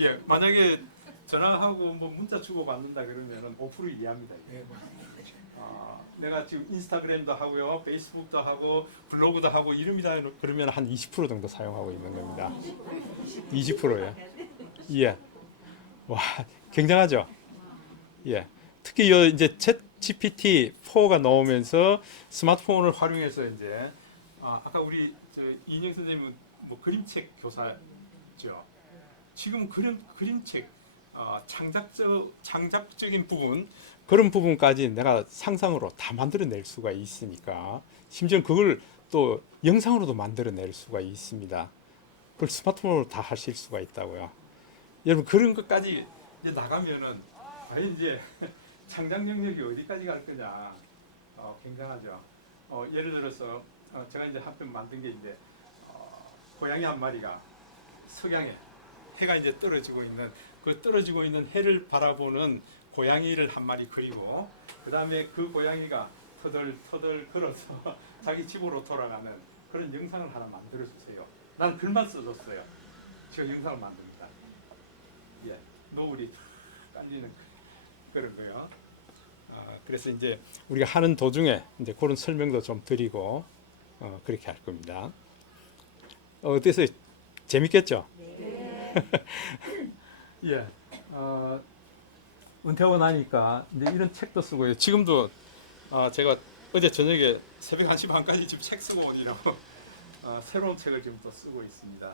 예, 만약에 전화하고 뭐 문자 주고 받는다 그러면은 5% 이하입니다. 내가 지금 인스타그램도 하고요, 페이스북도 하고, 블로그도 하고 이름이다 그러면 한 20% 정도 사용하고 있는 겁니다. 20%예요. 예, 와, 굉장하죠. 예, 특히 이제 챗 GPT 4가 나오면서 스마트폰을 활용해서 이제 아까 우리 이인영 선생님은 뭐 그림책 교사죠. 지금 그림책 창작적인 부분 그런 부분까지 내가 상상으로 다 만들어낼 수가 있으니까 심지어 그걸 또 영상으로도 만들어낼 수가 있습니다. 그걸 스마트폰으로 다 하실 수가 있다고요. 여러분 그런 것까지 이제 나가면은 과연 이제 창작 영역이 어디까지 갈 거냐 굉장하죠. 예를 들어서 제가 이제 한편 만든 게 이제 고양이 한 마리가 석양에 해가 이제 떨어지고 있는 그 떨어지고 있는 해를 바라보는 고양이를 한 마리 그리고 그 다음에 그 고양이가 터덜터덜 걸어서 자기 집으로 돌아가는 그런 영상을 하나 만들어 주세요. 난 글만 써줬어요. 제가 영상을 만듭니다. 예, 노을이 깔리는 그런 거요. 그래서 이제 우리가 하는 도중에 이제 그런 설명도 좀 드리고 그렇게 할 겁니다. 어때서 재밌겠죠? 네. 예. 은퇴하고 나니까 이제 이런 책도 쓰고요. 지금도 제가 어제 저녁에 새벽 1시 반까지 지금 책 쓰고 오느라고 새로운 책을 지금 또 쓰고 있습니다.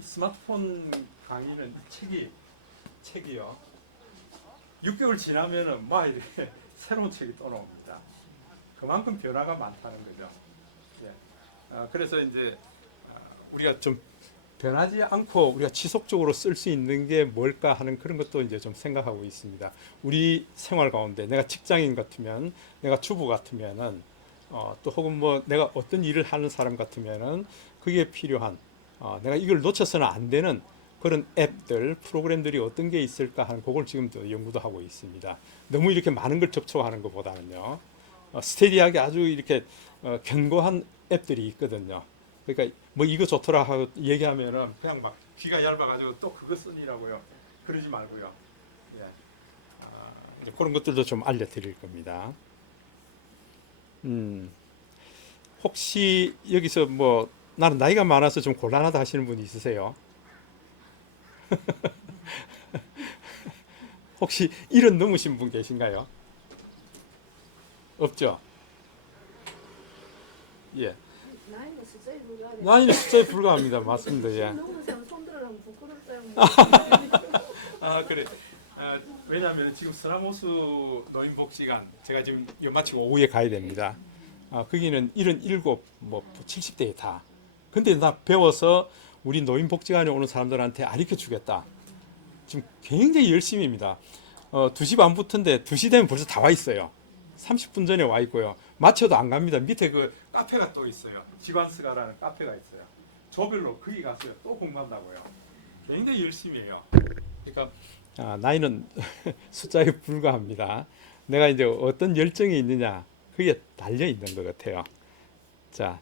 스마트폰 강의는 이 책이요. 6개월 지나면은 막 이렇게 새로운 책이 또 나옵니다. 그만큼 변화가 많다는 거죠. 예. 그래서 이제 우리가 좀 변하지 않고 우리가 지속적으로 쓸 수 있는 게 뭘까 하는 그런 것도 이제 좀 생각하고 있습니다. 우리 생활 가운데 내가 직장인 같으면, 내가 주부 같으면은, 또 혹은 뭐 내가 어떤 일을 하는 사람 같으면은 그게 필요한, 내가 이걸 놓쳐서는 안 되는 그런 앱들, 프로그램들이 어떤 게 있을까 하는 그걸 지금도 연구도 하고 있습니다. 너무 이렇게 많은 걸 접촉하는 것보다는요, 스테디하게 아주 이렇게 견고한 앱들이 있거든요. 그러니까 뭐 이거 좋더라 하고 얘기하면은 그냥 막 귀가 얇아가지고 또 그거 쓰니라고요. 그러지 말고요. 예. 이제 그런 것들도 좀 알려드릴 겁니다. 혹시 여기서 뭐 나는 나이가 많아서 좀 곤란하다 하시는 분이 있으세요? 혹시 70 넘으신 분 계신가요? 없죠? 예. 나이는 숫자에 불과합니다. 맞습니다. 예. 그래. 왜냐하면 지금 서라모수 노인복지관 제가 지금 연마치고 오후에 가야 됩니다. 거기는 77, 뭐 70대에 다. 근데 나 배워서 우리 노인복지관에 오는 사람들한테 가르쳐 주겠다. 지금 굉장히 열심히입니다. 2시 반부터인데 2시 되면 벌써 다 와 있어요. 30분 전에 와 있고요. 마쳐도 안 갑니다. 밑에 그 카페가 또 있어요. 지관스가라는 카페가 있어요. 조별로 거기 가서 또 공부한다고요. 굉장히 열심히 해요. 그러니까 나이는 숫자에 불과합니다. 내가 이제 어떤 열정이 있느냐 그게 달려 있는 것 같아요. 자,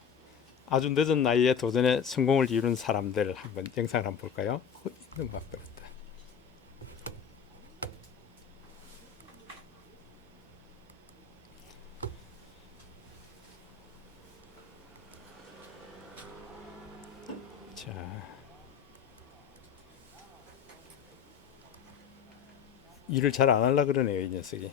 아주 늦은 나이에 도전에 성공을 이룬 사람들 한번 영상을 한번 볼까요? 있는 것 같다. 자, 일을 잘 안 하려고 그러네요, 이 녀석이.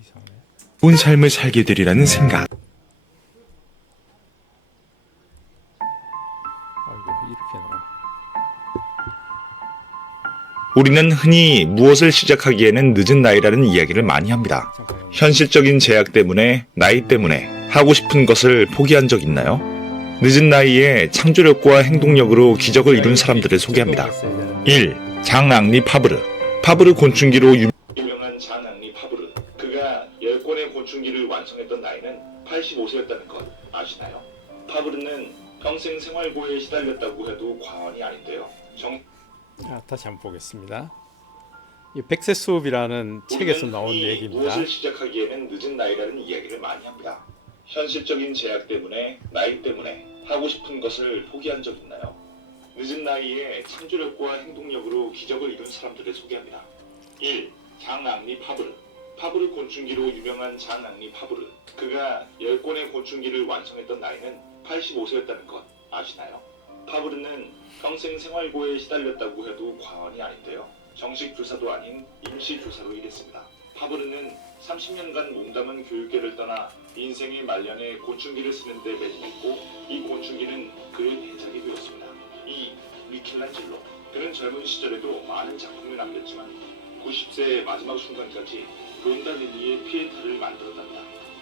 이상하네. 좋은 삶을 살게 되리라는 생각. 아이고, 이렇게 나와. 우리는 흔히 무엇을 시작하기에는 늦은 나이라는 이야기를 많이 합니다. 잠깐만요. 현실적인 제약 때문에, 나이 때문에 하고 싶은 것을 포기한 적 있나요? 늦은 나이에 창조력과 행동력으로 기적을 이룬 사람들을 소개합니다. 1. 장앙리 파브르. 파브르 곤충기로 유명한 장앙리 파브르. 그가 10권의 곤충기를 완성했던 나이는 85세였다는 것 아시나요? 파브르는 평생 생활고에 시달렸다고 해도 과언이 아닌데요. 다시 한번 보겠습니다. 이 백세 수업이라는 책에서 나온 우리는 얘기입니다. 무엇을 시작하기에는 늦은 나이라는 이야기를 많이 합니다. 현실적인 제약 때문에, 나이 때문에 하고 싶은 것을 포기한 적 있나요? 늦은 나이에 창조력과 행동력으로 기적을 이룬 사람들을 소개합니다. 1. 장앙리 파브르. 파브르 곤충기로 유명한 장앙리 파브르. 그가 10권의 곤충기를 완성했던 나이는 85세였다는 것 아시나요? 파브르는 평생 생활고에 시달렸다고 해도 과언이 아닌데요. 정식 교사도 아닌 임시 교사로 일했습니다. 파브르는 30년간 몸담은 교육계를 떠나 인생의 말년에 곤충기를 쓰는 데 매진했고 이 곤충기는 그의 대작이 되었습니다. 2. 미켈란젤로. 그는 젊은 시절에도 많은 작품을 남겼지만 90세의 마지막 순간까지 론달리니의 피에타를 만들어낸다.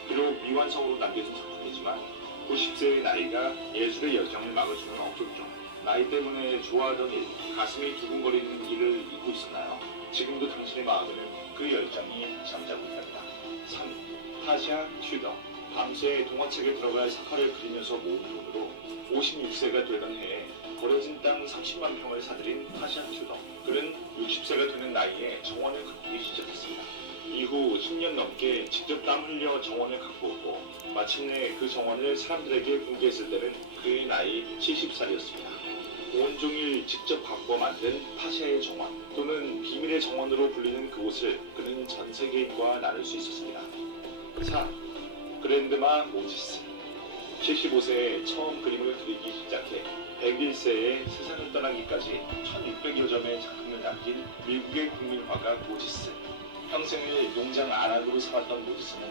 비록 미완성으로 남겨진 작품이지만 90세의 나이가 예술의 열정을 막을 수는 없었죠. 나이 때문에 좋아하던 일, 가슴이 두근거리는 일을 잊고 있었나요? 지금도 당신의 마음에는 그 열정이 잠자고 있답니다. 3. 타샤 튜더. 밤새 동화책에 들어갈 사파를 그리면서 모은 돈으로 56세가 되던 해에 버려진 땅 30만 평을 사들인 타샤 튜더. 그는 60세가 되는 나이에 정원을 가꾸기 시작했습니다. 이후 10년 넘게 직접 땀 흘려 정원을 가꾸었고 마침내 그 정원을 사람들에게 공개했을 때는 그의 나이 70살이었습니다. 온종일 직접 가꾸어 만든 타샤의 정원 또는 비밀의 정원으로 불리는 그곳을 그는 전 세계인과 나눌 수 있었습니다. 4. 그랜드마 모지스. 75세에 처음 그림을 그리기 시작해 101세에 세상을 떠나기까지 1600여 점의 작품을 남긴 미국의 국민 화가 모지스. 평생을 농장 안악으로 살았던 모지스는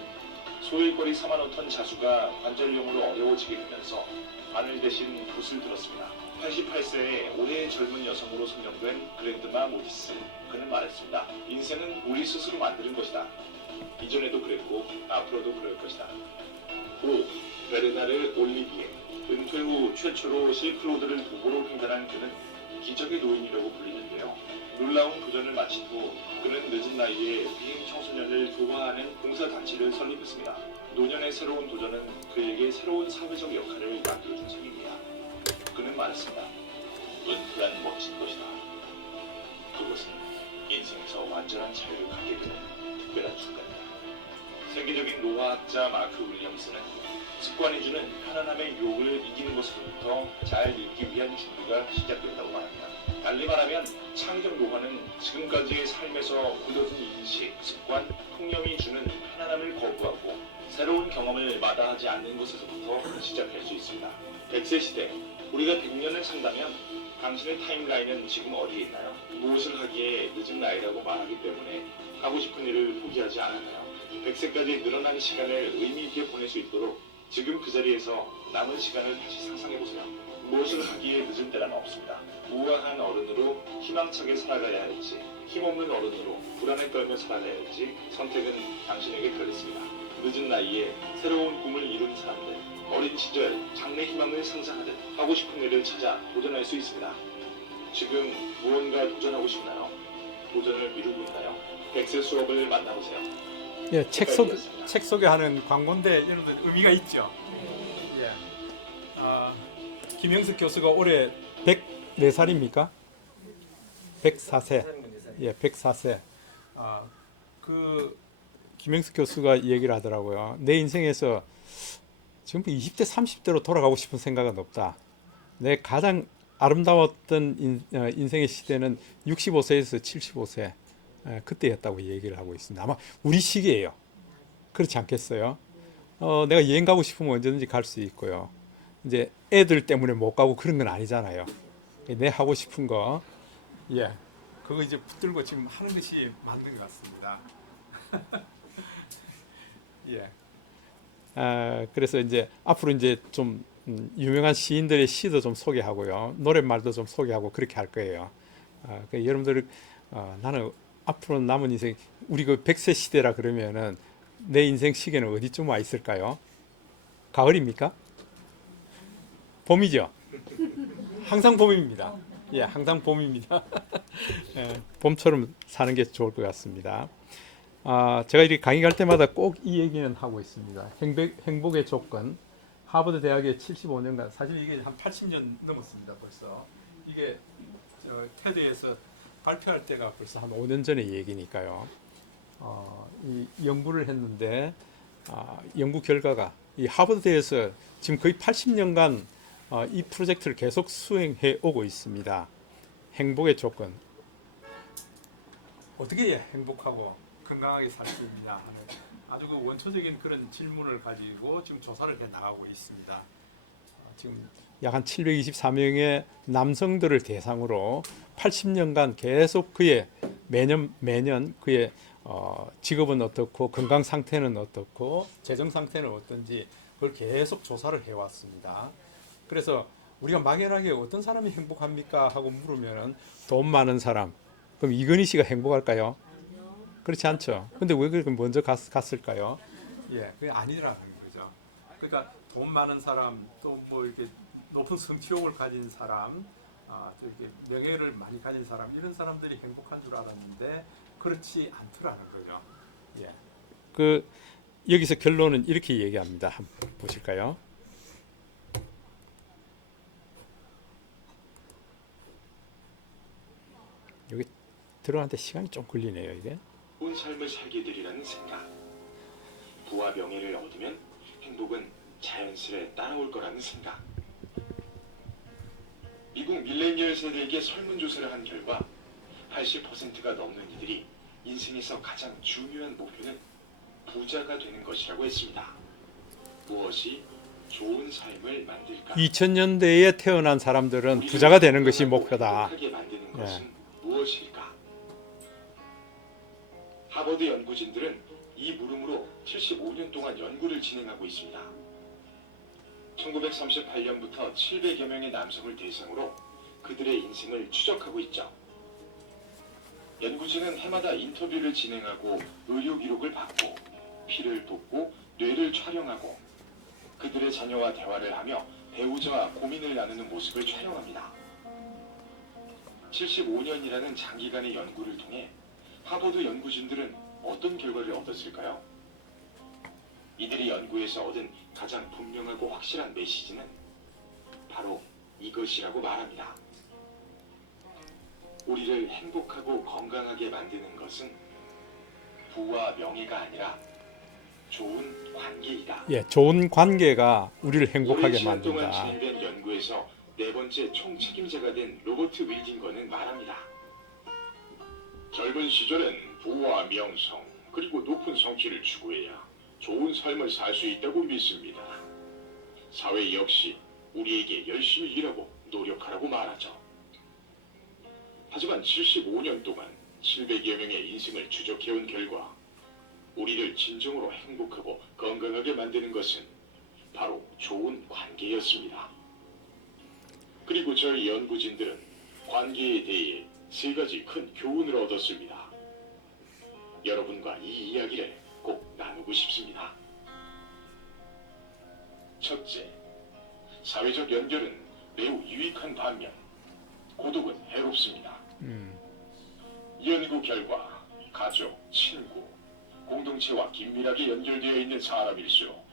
소일거리 4만 5톤 자수가 관절염으로 어려워지게 되면서 바늘 대신 붓을 들었습니다. 88세에 올해의 젊은 여성으로 선정된 그랜드마 모지스. 그는 말했습니다. 인생은 우리 스스로 만드는 것이다. 이전에도 그랬고 앞으로도 그럴 것이다. 5. 베르나르 올리비에. 은퇴 후 최초로 실크로드를 도보로 횡단한 그는 기적의 노인이라고 불리는데요. 놀라운 도전을 마친 후 그는 늦은 나이에 비행 청소년을 교화하는 봉사단체를 설립했습니다. 노년의 새로운 도전은 그에게 새로운 사회적 역할을 만들어준 셈입니다. 그는 말했습니다. 은퇴란 멋진 것이다. 그것은 인생에서 완전한 자유를 갖게 되는 특별한 순간이다. 세계적인 노화학자 마크 윌리엄스는 습관이 주는 편안함의 유혹을 이기는 것으로부터 잘 읽기 위한 준비가 시작된다고 말합니다. 달리 말하면 창의적 노화는 지금까지의 삶에서 굳어진 인식, 습관, 통념이 주는 편안함을 거부하고 새로운 경험을 마다하지 않는 것에서부터 시작할 수 있습니다. 100세 시대, 우리가 100년을 산다면 당신의 타임라인은 지금 어디에 있나요? 무엇을 하기에 늦은 나이라고 말하기 때문에 하고 싶은 일을 포기하지 않았나요? 100세까지 늘어난 시간을 의미 있게 보낼 수 있도록 지금 그 자리에서 남은 시간을 다시 상상해보세요. 무엇을 하기에 늦은 때란 없습니다. 우아한 어른으로 희망차게 살아가야 할지, 힘없는 어른으로 불안에 떨며 살아가야 할지 선택은 당신에게 걸렸습니다. 늦은 나이에 새로운 꿈을 이룬 사람들, 어린 시절 장래 희망을 상상하듯 하고 싶은 일을 찾아 도전할 수 있습니다. 지금 무언가 도전하고 싶나요? 도전을 미루고 있나요? 100세 수업을 만나보세요. 예, 책 소개하는 광고인데 여러분들 의미가 있죠. 예. 김영석 교수가 올해 104살입니까? 104세. 예, 104세. 그 김영석 교수가 얘기를 하더라고요. 내 인생에서 지금 20대, 30대로 돌아가고 싶은 생각은 없다. 내 가장 아름다웠던 인생의 시대는 65세에서 75세. 그때였다고 얘기를 하고 있습니다. 아마 우리 시기예요. 그렇지 않겠어요? 내가 여행 가고 싶으면 언제든지 갈 수 있고요. 이제 애들 때문에 못 가고 그런 건 아니잖아요. 내 하고 싶은 거, 예, 그거 이제 붙들고 지금 하는 것이 맞는 것 같습니다. 예. 그래서 이제 앞으로 이제 좀 유명한 시인들의 시도 좀 소개하고요, 노랫말도 좀 소개하고 그렇게 할 거예요. 여러분들 나는 앞으로 남은 인생, 우리 그 100세 시대라 그러면은 내 인생 시계는 어디쯤 와 있을까요? 가을입니까? 봄이죠. 항상 봄입니다. 예, 항상 봄입니다. 예, 봄처럼 사는 게 좋을 것 같습니다. 제가 이렇게 강의 갈 때마다 꼭 이 얘기는 하고 있습니다. 행복의 조건. 하버드 대학의 75년간, 사실 이게 한 80년 넘었습니다. 벌써 이게 테드에서 발표할 때가 벌써 한 5년 전의 얘기니까요. 이 연구를 했는데 연구 결과가 이 하버드에서 지금 거의 80년간 이 프로젝트를 계속 수행해 오고 있습니다. 행복의 조건. 어떻게 해야 행복하고 건강하게 살 수 있느냐 하는 아주 그 원초적인 그런 질문을 가지고 지금 조사를 해 나가고 있습니다. 지금 약 한 724명의 남성들을 대상으로 80년간 계속 그의 매년 그의 직업은 어떻고 건강 상태는 어떻고 재정 상태는 어떤지 그걸 계속 조사를 해왔습니다. 그래서 우리가 막연하게 어떤 사람이 행복합니까 하고 물으면 돈 많은 사람. 그럼 이건희 씨가 행복할까요? 그렇지 않죠. 근데 왜 그렇게 먼저 갔을까요? 예, 그게 아니라는 거죠. 그러니까 돈 많은 사람, 또 뭐 이렇게 높은 성취욕을 가진 사람, 또 이렇게 명예를 많이 가진 사람, 이런 사람들이 행복한 줄 알았는데 그렇지 않더라는 거죠. 예. 그 여기서 결론은 이렇게 얘기합니다. 한번 보실까요? 여기 들어가는데 시간이 좀 걸리네요, 이게. 좋은 삶을 살게 되리라는 생각. 부와 명예를 얻으면 행복은 자연스레 따라올 거라는 생각. 미국 밀레니얼 세대에게 설문조사를 한 결과 80%가 넘는 이들이 인생에서 가장 중요한 목표는 부자가 되는 것이라고 했습니다. 무엇이 좋은 삶을 만들까? 2000년대에 태어난 사람들은 부자가 되는 것이 목표다. 행복하게 만드는 것은 무엇일까? 하버드 연구진들은 이 물음으로 75년 동안 연구를 진행하고 있습니다. 1938년부터 700여 명의 남성을 대상으로 그들의 인생을 추적하고 있죠. 연구진은 해마다 인터뷰를 진행하고 의료 기록을 받고 피를 붓고 뇌를 촬영하고 그들의 자녀와 대화를 하며 배우자와 고민을 나누는 모습을 촬영합니다. 75년이라는 장기간의 연구를 통해 하버드 연구진들은 어떤 결과를 얻었을까요? 이들이 연구에서 얻은 가장 분명하고 확실한 메시지는 바로 이것이라고 말합니다. 우리를 행복하고 건강하게 만드는 것은 부와 명예가 아니라 좋은 관계이다. 예, 좋은 관계가 우리를 오랜 행복하게 시간 동안 만든다. 진행된 연구에서 네 번째 총책임자가 된 로버트 윌딩거는 말합니다. 젊은 시절엔 부와 명성 그리고 높은 성취를 추구해야 좋은 삶을 살 수 있다고 믿습니다. 사회 역시 우리에게 열심히 일하고 노력하라고 말하죠. 하지만 75년 동안 700여 명의 인생을 추적해온 결과 우리를 진정으로 행복하고 건강하게 만드는 것은 바로 좋은 관계였습니다. 그리고 저희 연구진들은 관계에 대해 세 가지 큰 교훈을 얻었습니다. 여러분과 이 이야기를 꼭 나누고 싶습니다. 첫째, 사회적 연결은 매우 유익한 반면 고독은 해롭습니다. 연구 결과 가족, 친구, 공동체와 긴밀하게 연결되어 있는 사람일수록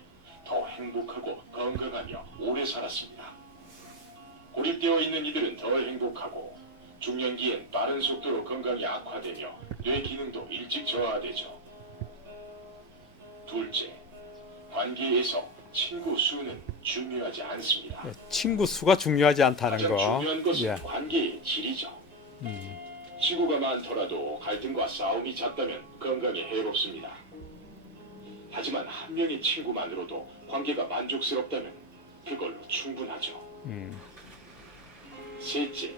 더 행복하고 건강하며 오래 살았습니다. 고립되어 있는 이들은 더 행복하고 중년기엔 빠른 속도로 건강이 악화되며 뇌 기능도 일찍 저하되죠. 둘째, 관계에서 친구 수는 중요하지 않습니다. 예, 친구 수가 중요하지 않다는 가장 거. 중요한 것은 예. 관계의 질이죠. 친구가 많더라도 갈등과 싸움이 잦다면 건강에 해롭습니다. 하지만 한 명의 친구만으로도 관계가 만족스럽다면 그걸로 충분하죠. 셋째,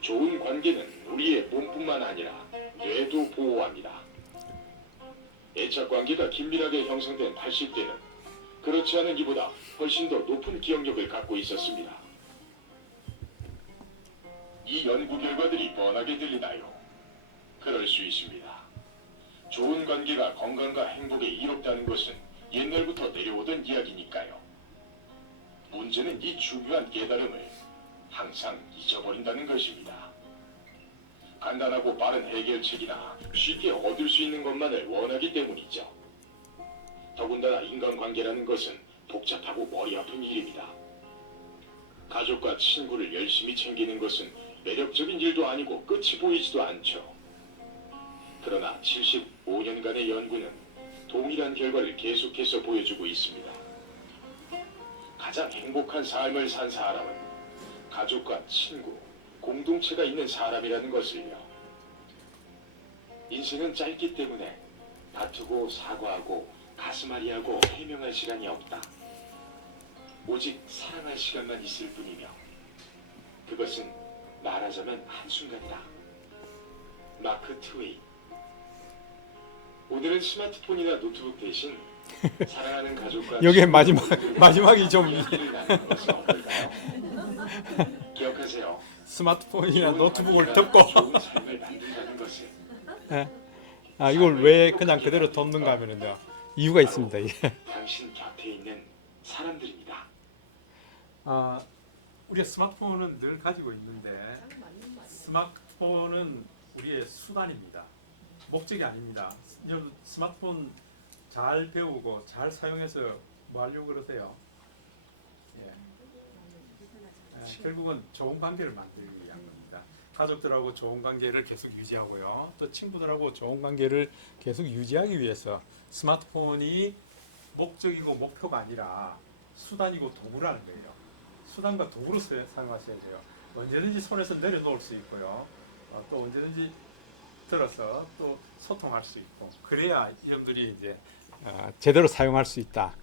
좋은 관계는 우리의 몸뿐만 아니라 뇌도 보호합니다. 애착 관계가 긴밀하게 형성된 80대는 그렇지 않은 이보다 훨씬 더 높은 기억력을 갖고 있었습니다. 이 연구 결과들이 뻔하게 들리나요? 그럴 수 있습니다. 좋은 관계가 건강과 행복에 이롭다는 것은 옛날부터 내려오던 이야기니까요. 문제는 이 중요한 깨달음을 항상 잊어버린다는 것입니다. 간단하고 빠른 해결책이나 쉽게 얻을 수 있는 것만을 원하기 때문이죠. 더군다나 인간관계라는 것은 복잡하고 머리 아픈 일입니다. 가족과 친구를 열심히 챙기는 것은 매력적인 일도 아니고 끝이 보이지도 않죠. 그러나 75년간의 연구는 동일한 결과를 계속해서 보여주고 있습니다. 가장 행복한 삶을 산 사람은 가족과 친구, 공동체가 있는 사람이라는 것을요. 인생은 짧기 때문에 다투고 사과하고 가슴앓이하고 해명할 시간이 없다. 오직 사랑할 시간만 있을 뿐이며 그것은 말하자면 한순간이다. 마크 트웨인. 오늘은 스마트폰이나 노트북 대신 사랑하는 가족과 여기에 마지막이 좀 나누는 것은 어떨까요? 기억하세요. 스마트폰이나 좋은 노트북을 관계가 덮고 좋은 삶을 만든다는 것을. 예. 아 이걸 왜 그냥 그대로 덮는가 하면은요 이유가 있습니다. 이게. 당신 곁에 있는 사람들입니다. 아 우리가 스마트폰은 늘 가지고 있는데 스마트폰은 우리의 수단입니다. 목적이 아닙니다. 여러분 스마트폰 잘 배우고 잘 사용해서 뭐 하려고 그러세요? 예. 결국은 좋은 관계를 만들기 위한 겁니다. 가족들하고 좋은 관계를 계속 유지하고요. 또 친구들하고 좋은 관계를 계속 유지하기 위해서 스마트폰이 목적이고 목표가 아니라 수단이고 도구라는 거예요. 수단과 도구로 사용하셔야 돼요. 언제든지 손에서 내려놓을 수 있고요. 또 언제든지 들어서 또 소통할 수 있고 그래야 여러분들이 이제 제대로 사용할 수 있다.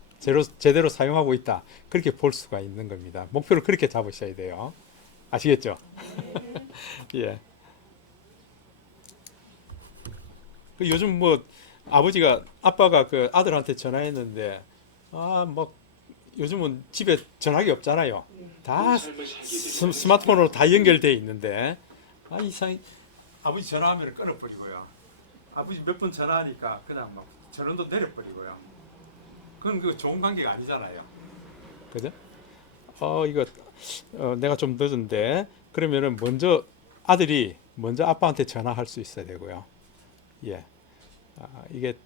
제대로 사용하고 있다. 그렇게 볼 수가 있는 겁니다. 목표를 그렇게 잡으셔야 돼요. 아시겠죠? 예. 그 요즘 뭐 아빠가 그 아들한테 전화했는데 뭐 요즘은 집에 전화기 없잖아요. 다 스마트폰으로 다 연결돼 있는데 이상히 아버지 전화하면 끊어버리고요. 아버지 몇 번 전화하니까 그냥 막 전원도 내려버리고요. 그건 그 좋은 관계가 아니잖아요. 그죠? 이거 내가 좀 늦은데 그러면은 아들이 먼저 아빠한테 전화할 수 있어야 되고요. 예. 이게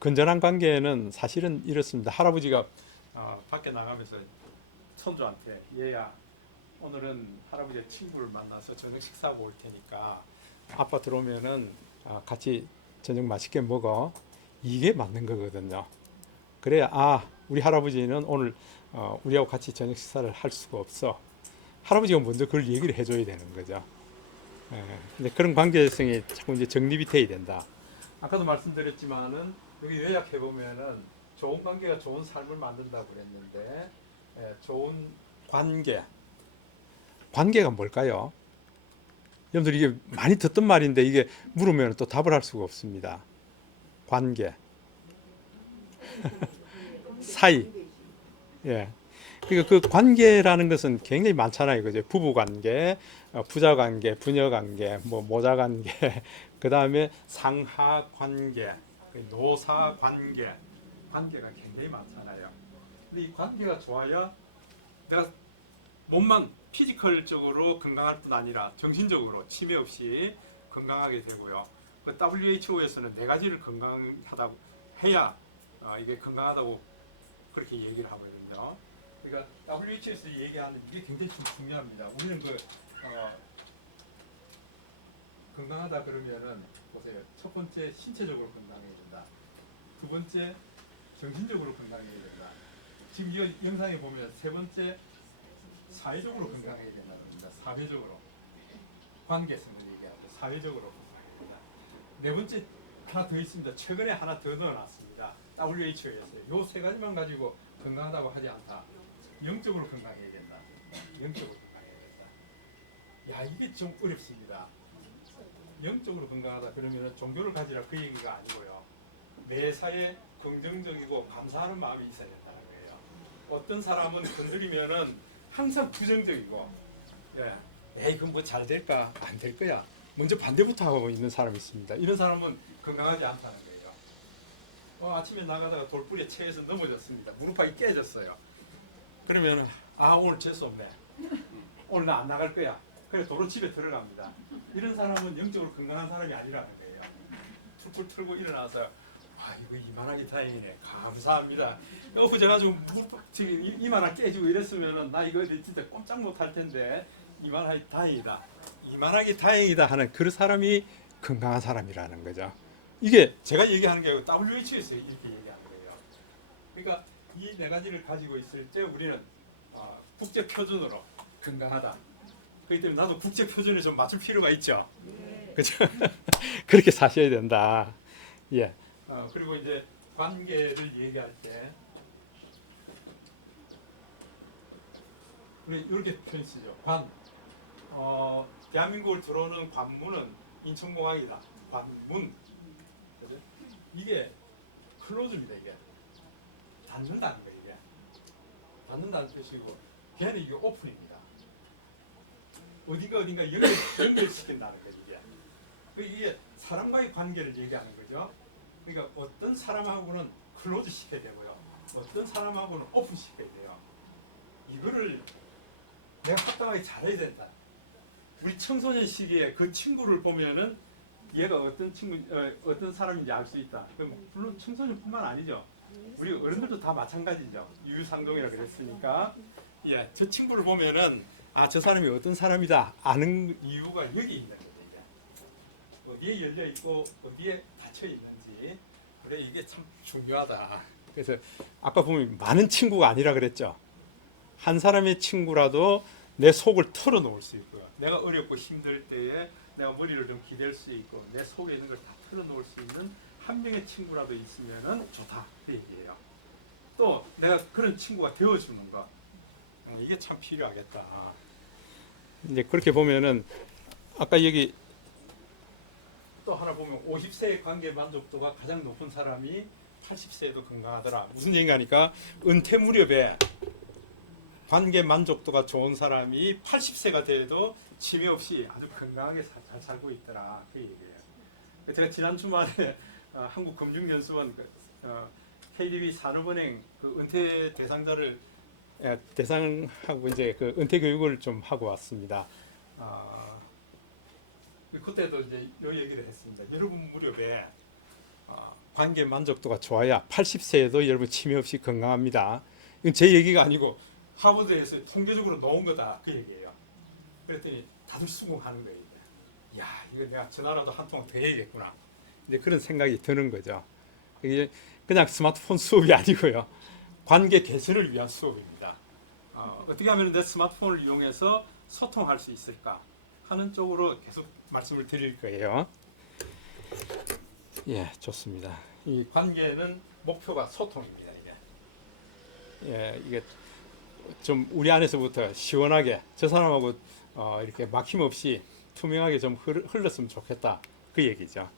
건전한 관계는 사실은 이렇습니다. 할아버지가 밖에 나가면서 손주한테 얘야 오늘은 할아버지의 친구를 만나서 저녁 식사하고 올 테니까 아빠 들어오면은 같이 저녁 맛있게 먹어. 이게 맞는 거거든요. 그래야 우리 할아버지는 오늘 우리하고 같이 저녁 식사를 할 수가 없어. 할아버지가 먼저 그걸 얘기를 해줘야 되는 거죠. 근데 그런 관계성이 자꾸 이제 정립이 돼야 된다. 아까도 말씀드렸지만은 여기 요약해 보면은 좋은 관계가 좋은 삶을 만든다고 그랬는데 좋은 관계가 뭘까요? 여러분들 이게 많이 듣던 말인데 이게 물으면 또 답을 할 수가 없습니다. 관계, 사이. 예. 그러니까 그 관계라는 것은 굉장히 많잖아요. 그죠? 부부 관계, 부자 관계, 부녀 관계, 뭐 모자 관계, 그 다음에 상하 관계, 노사 관계, 관계가 굉장히 많잖아요. 근데 이 관계가 좋아야 내가 몸만 피지컬적으로 건강할 뿐 아니라 정신적으로 치매 없이 건강하게 되고요. 그 WHO에서는 4가지를 건강하다고 해야 이게 건강하다고 그렇게 얘기를 하거든요. 그러니까 WHO에서 얘기하는 이게 굉장히 좀 중요합니다. 우리는 건강하다 그러면은 보세요. 첫 번째 신체적으로 건강해야 된다. 두 번째 정신적으로 건강해야 된다. 지금 이 영상에 보면 세 번째 사회적으로 건강해야 된다는 겁니다. 사회적으로 관계성을 얘기하고 사회적으로 건강해야 된다. 네 번째 하나 더 있습니다. 최근에 하나 더 넣어놨습니다. WHO에서 요 3가지만 가지고 건강하다고 하지 않다. 영적으로 건강해야 된다. 영적으로 건강해야 된다. 야 이게 좀 어렵습니다. 영적으로 건강하다 그러면 종교를 가지라 그 얘기가 아니고요. 매사에 긍정적이고 감사하는 마음이 있어야 된다는 거예요. 어떤 사람은 건드리면은 항상 부정적이고, 에이 그건 뭐 잘 될까 안 될 거야. 먼저 반대부터 하고 있는 사람이 있습니다. 이런 사람은 건강하지 않다는 거예요. 아침에 나가다가 돌부리에 체해서 넘어졌습니다. 무릎팍이 깨졌어요. 그러면 오늘 재수 없네. 오늘 나 안 나갈 거야. 그래 도로 집에 들어갑니다. 이런 사람은 영적으로 건강한 사람이 아니라는 거예요. 툭툭 틀고 일어나서 이거 이만하게 다행이네. 감사합니다. 제가 좀 무릎팍 지금 이만한 깨지고 이랬으면은 나 이거 진짜 꼼짝 못할 텐데 이만하기 다행이다. 이만하기 다행이다 하는 그 사람이 건강한 사람이라는 거죠. 이게 제가 얘기하는 게 아니고 WHO에서 이렇게 얘기하는 거예요. 그러니까 이 네 가지를 가지고 있을 때 우리는 국제 표준으로 건강하다. 그렇기 때문에 나도 국제 표준에 좀 맞출 필요가 있죠. 그렇죠? 그렇게 사셔야 된다. 예. 그리고 이제 관계를 얘기할 때 우리 이렇게 표현 쓰죠. 대한민국을 들어오는 관문은 인천공항이다. 관문. 그죠? 이게 클로즈입니다. 이게 닫는다는 거예요. 이게 닫는다는 뜻이고, 걔는 이게 오픈입니다. 어딘가 연결시킨다는 거죠. 이게 사람과의 관계를 얘기하는 거죠. 그러니까 어떤 사람하고는 클로즈 시켜야 되고요, 어떤 사람하고는 오픈 시켜야 돼요. 이거를 내가 합당하게 잘해야 된다. 우리 청소년 시기에 그 친구를 보면은 얘가 어떤 사람인지 알 수 있다. 물론 청소년뿐만 아니죠. 우리 어른들도 다 마찬가지죠. 유유상종이라 그랬으니까, 예, 저 친구를 보면은 저 사람이 어떤 사람이다 아는 이유가 여기 있는 거죠. 어디에 열려 있고 어디에 닫혀 있는지. 그래, 이게 참 중요하다. 그래서 아까 보면 많은 친구가 아니라 그랬죠. 한 사람의 친구라도 내 속을 털어놓을 수 있고요. 내가 어렵고 힘들 때에 내가 머리를 좀 기댈 수 있고 내 속에 있는 걸 다 털어놓을 수 있는 한 명의 친구라도 있으면은 좋다, 그 얘기예요. 또 내가 그런 친구가 되어주는 거, 이게 참 필요하겠다. 이제 그렇게 보면은 아까 여기 또 하나 보면 50세의 관계 만족도가 가장 높은 사람이 80세에도 건강하더라. 무슨 얘기하니까 은퇴 무렵에 관계 만족도가 좋은 사람이 80세가 돼도 치매 없이 아주 건강하게 잘 살고 있더라, 그 얘기예요. 제가 지난 주말에 한국금융연수원 KDB 산업은행 그 은퇴 대상자를 대상하고 이제 그 은퇴 교육을 좀 하고 왔습니다. 그때도 이제 이 얘기를 했습니다. 여러분 무렵에 관계 만족도가 좋아야 80세에도 여러분 치매 없이 건강합니다. 이건 제 얘기가 아니고 하버드에서 통계적으로 놓은 거다, 그 얘기예요. 그랬더니 다들 수긍하는 거예요. 야, 이거 내가 전화라도 한 통 더 해야겠구나. 이제 그런 생각이 드는 거죠. 이게 그냥 스마트폰 수업이 아니고요, 관계 개선을 위한 수업입니다. 어떻게 하면 내 스마트폰을 이용해서 소통할 수 있을까 하는 쪽으로 계속 말씀을 드릴 거예요. 예, 좋습니다. 이 관계는 목표가 소통입니다. 이게 좀 우리 안에서부터 시원하게 저 사람하고 이렇게 막힘없이 투명하게 좀 흘렀으면 좋겠다, 그 얘기죠.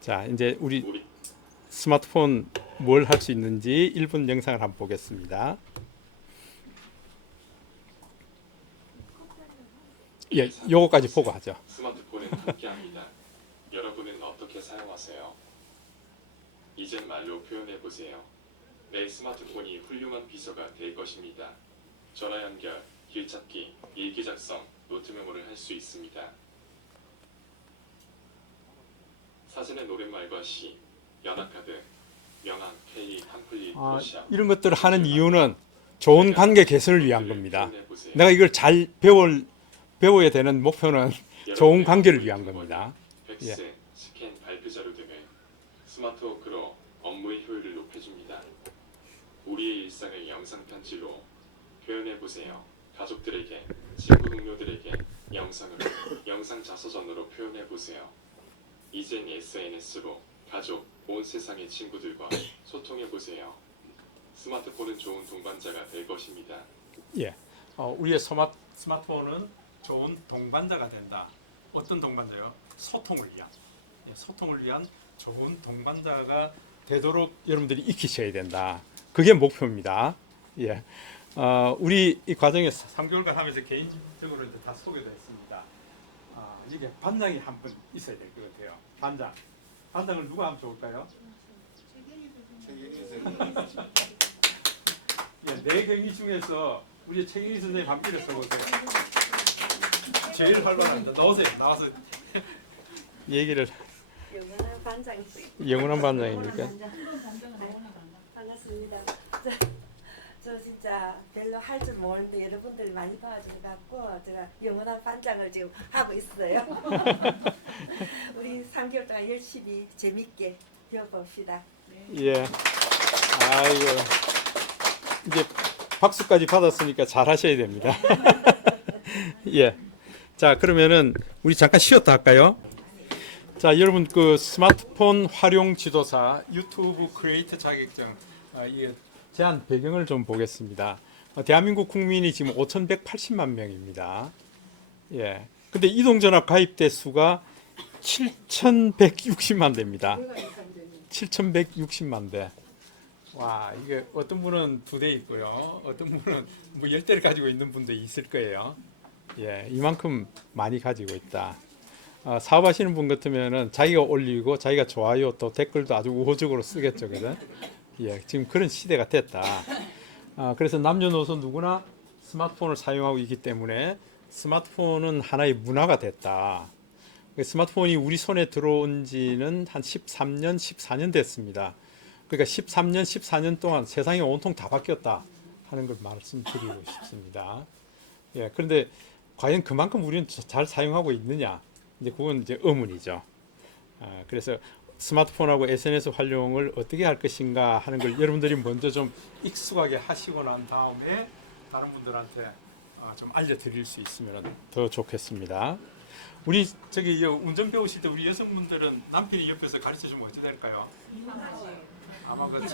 자, 이제 우리 스마트폰 뭘 할 수 있는지 1분 영상을 한번 보겠습니다. 예, 요거까지 보고 하죠. 스마트폰은 함께합니다. 여러분은 어떻게 사용하세요? 이젠 말로 표현해 보세요. 내 스마트폰이 훌륭한 비서가 될 것입니다. 전화 연결, 길 찾기, 일기 작성, 노트 메모를 할 수 있습니다. 사진의 노랫말과 시, 연합카드, 명함, K, 팜플릿, 러시아. 이런 것들을 하는 이유는 좋은 관계 개선을 위한 겁니다. 내가 이걸 잘 배워야 되는 목표는 좋은 관계를 위한 겁니다. 팩스, 스캔, 발표자료 등을 스마트워크로 업무의 효율을 높여줍니다. 우리의 일상을 영상 편지로 표현해 보세요. 가족들에게, 친구 동료들에게 영상으로, 영상 자서전으로 표현해 보세요. 이젠 SNS로 가족, 온 세상의 친구들과 소통해 보세요. 스마트폰은 좋은 동반자가 될 것입니다. 예, 우리의 스마트폰은 좋은 동반자가 된다. 어떤 동반자요? 소통을 위한. 소통을 위한 좋은 동반자가 되도록 여러분들이 익히셔야 된다. 그게 목표입니다. 예, 우리 이 과정에 3개월간 하면서 개인적으로 이제 다 소개도 했습니다. 이게 반장이 한 분 있어야 될 것 같아요. 반장을 누가 하면 좋을까요? 예, 네 경위 중에서 우리 최경희 선생님 한번 일어서보세요. 제일 활발합니다. 나와서 얘기를. 영원한 반장. 영원한 반장입니까? 반갑습니다. 저 진짜 별로 할 줄 모르는데 여러분들이 많이 도와준 것 같고 제가 영원한 반장을 지금 하고 있어요. 우리 3개월 동안 열심히 재밌게 배워봅시다. 예. 아이고. 이제 박수까지 받았으니까 잘 하셔야 됩니다. 예. 자, 그러면은 우리 잠깐 쉬었다 할까요? 자, 여러분 그 스마트폰 활용 지도사 유튜브 크리에이터 자격증 이게 제한 배경을 좀 보겠습니다. 대한민국 국민이 지금 5,180만 명입니다. 예. 근데 이동전화 가입대 수가 7,160만 대입니다. 7,160만 대. 와, 이게 어떤 분은 2대 있고요. 어떤 분은 뭐 10대를 가지고 있는 분도 있을 거예요. 예, 이만큼 많이 가지고 있다. 사업하시는 분 같으면은 자기가 올리고 자기가 좋아요 또 댓글도 아주 우호적으로 쓰겠죠, 그죠? 예, 지금 그런 시대가 됐다. 그래서 남녀노소 누구나 스마트폰을 사용하고 있기 때문에 스마트폰은 하나의 문화가 됐다. 스마트폰이 우리 손에 들어온 지는 한 13년, 14년 됐습니다. 그러니까 13년, 14년 동안 세상이 온통 다 바뀌었다 하는 걸 말씀드리고 싶습니다. 예, 그런데 과연 그만큼 우리는 잘 사용하고 있느냐? 이제 그건 이제 의문이죠. 그래서 스마트폰하고 SNS 활용을 어떻게 할 것인가 하는 걸 여러분들이 먼저 좀 익숙하게 하시고 난 다음에 다른 분들한테 좀 알려드릴 수 있으면 더 좋겠습니다. 우리 저기 운전 배우실 때 우리 여성분들은 남편이 옆에서 가르쳐 주면 어찌 될까요? 아마 그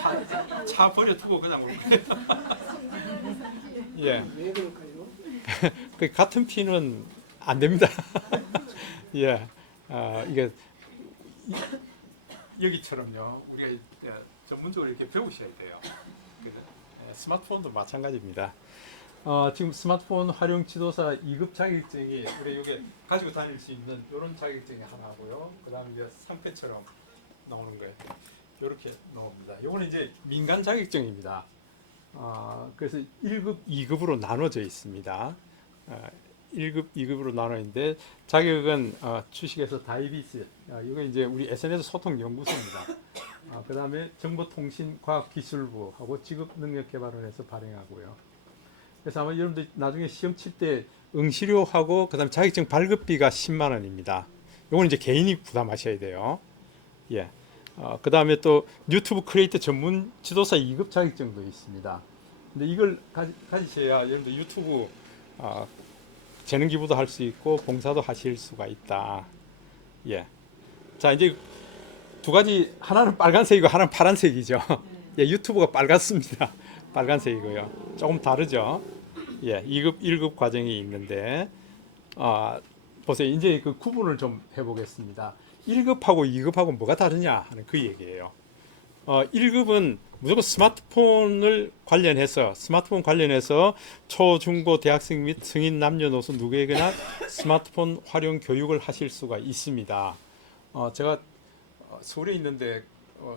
차 버려 두고 그냥 올 거예요. 예. 왜 그럴까요? 그 같은 피는 안 됩니다. 예. 이게 여기처럼요. 우리가 전문적으로 이렇게 배우셔야 돼요. 그래서 스마트폰도 마찬가지입니다. 지금 스마트폰 활용 지도사 2급 자격증이 우리 여기 가지고 다닐 수 있는 이런 자격증이 하나고요. 그다음에 이제 상패처럼 나오는 거예요. 이렇게 나옵니다. 이거는 이제 민간 자격증입니다. 그래서 1급, 2급으로 나눠져 있습니다. 1급, 2급으로 나눠 있는데 자격은 주식회사 다이비스, 이거 이제 우리 SNS 소통 연구소입니다. 그다음에 정보통신과학기술부하고 직업능력개발원에서 발행하고요. 그래서 아마 여러분들 나중에 시험 칠 때 응시료하고 그다음 자격증 발급비가 10만 원입니다. 이건 이제 개인이 부담하셔야 돼요. 예. 그다음에 또 유튜브 크리에이터 전문 지도사 2급 자격증도 있습니다. 근데 이걸 가지셔야 여러분들 유튜브 재능 기부도 할 수 있고 봉사도 하실 수가 있다. 예. 자, 이제 두 가지, 하나는 빨간색이고 하나는 파란색이죠. 예, 유튜브가 빨갛습니다. 빨간색이고요. 조금 다르죠. 예, 2급, 1급 과정이 있는데 보세요. 이제 그 구분을 좀 해보겠습니다. 1급하고 2급하고 뭐가 다르냐 하는 그 얘기예요. 1급은 무조건 스마트폰 관련해서 초, 중고, 대학생 및 성인 남녀노소 누구에게나 스마트폰 활용 교육을 하실 수가 있습니다. 제가 서울에 있는데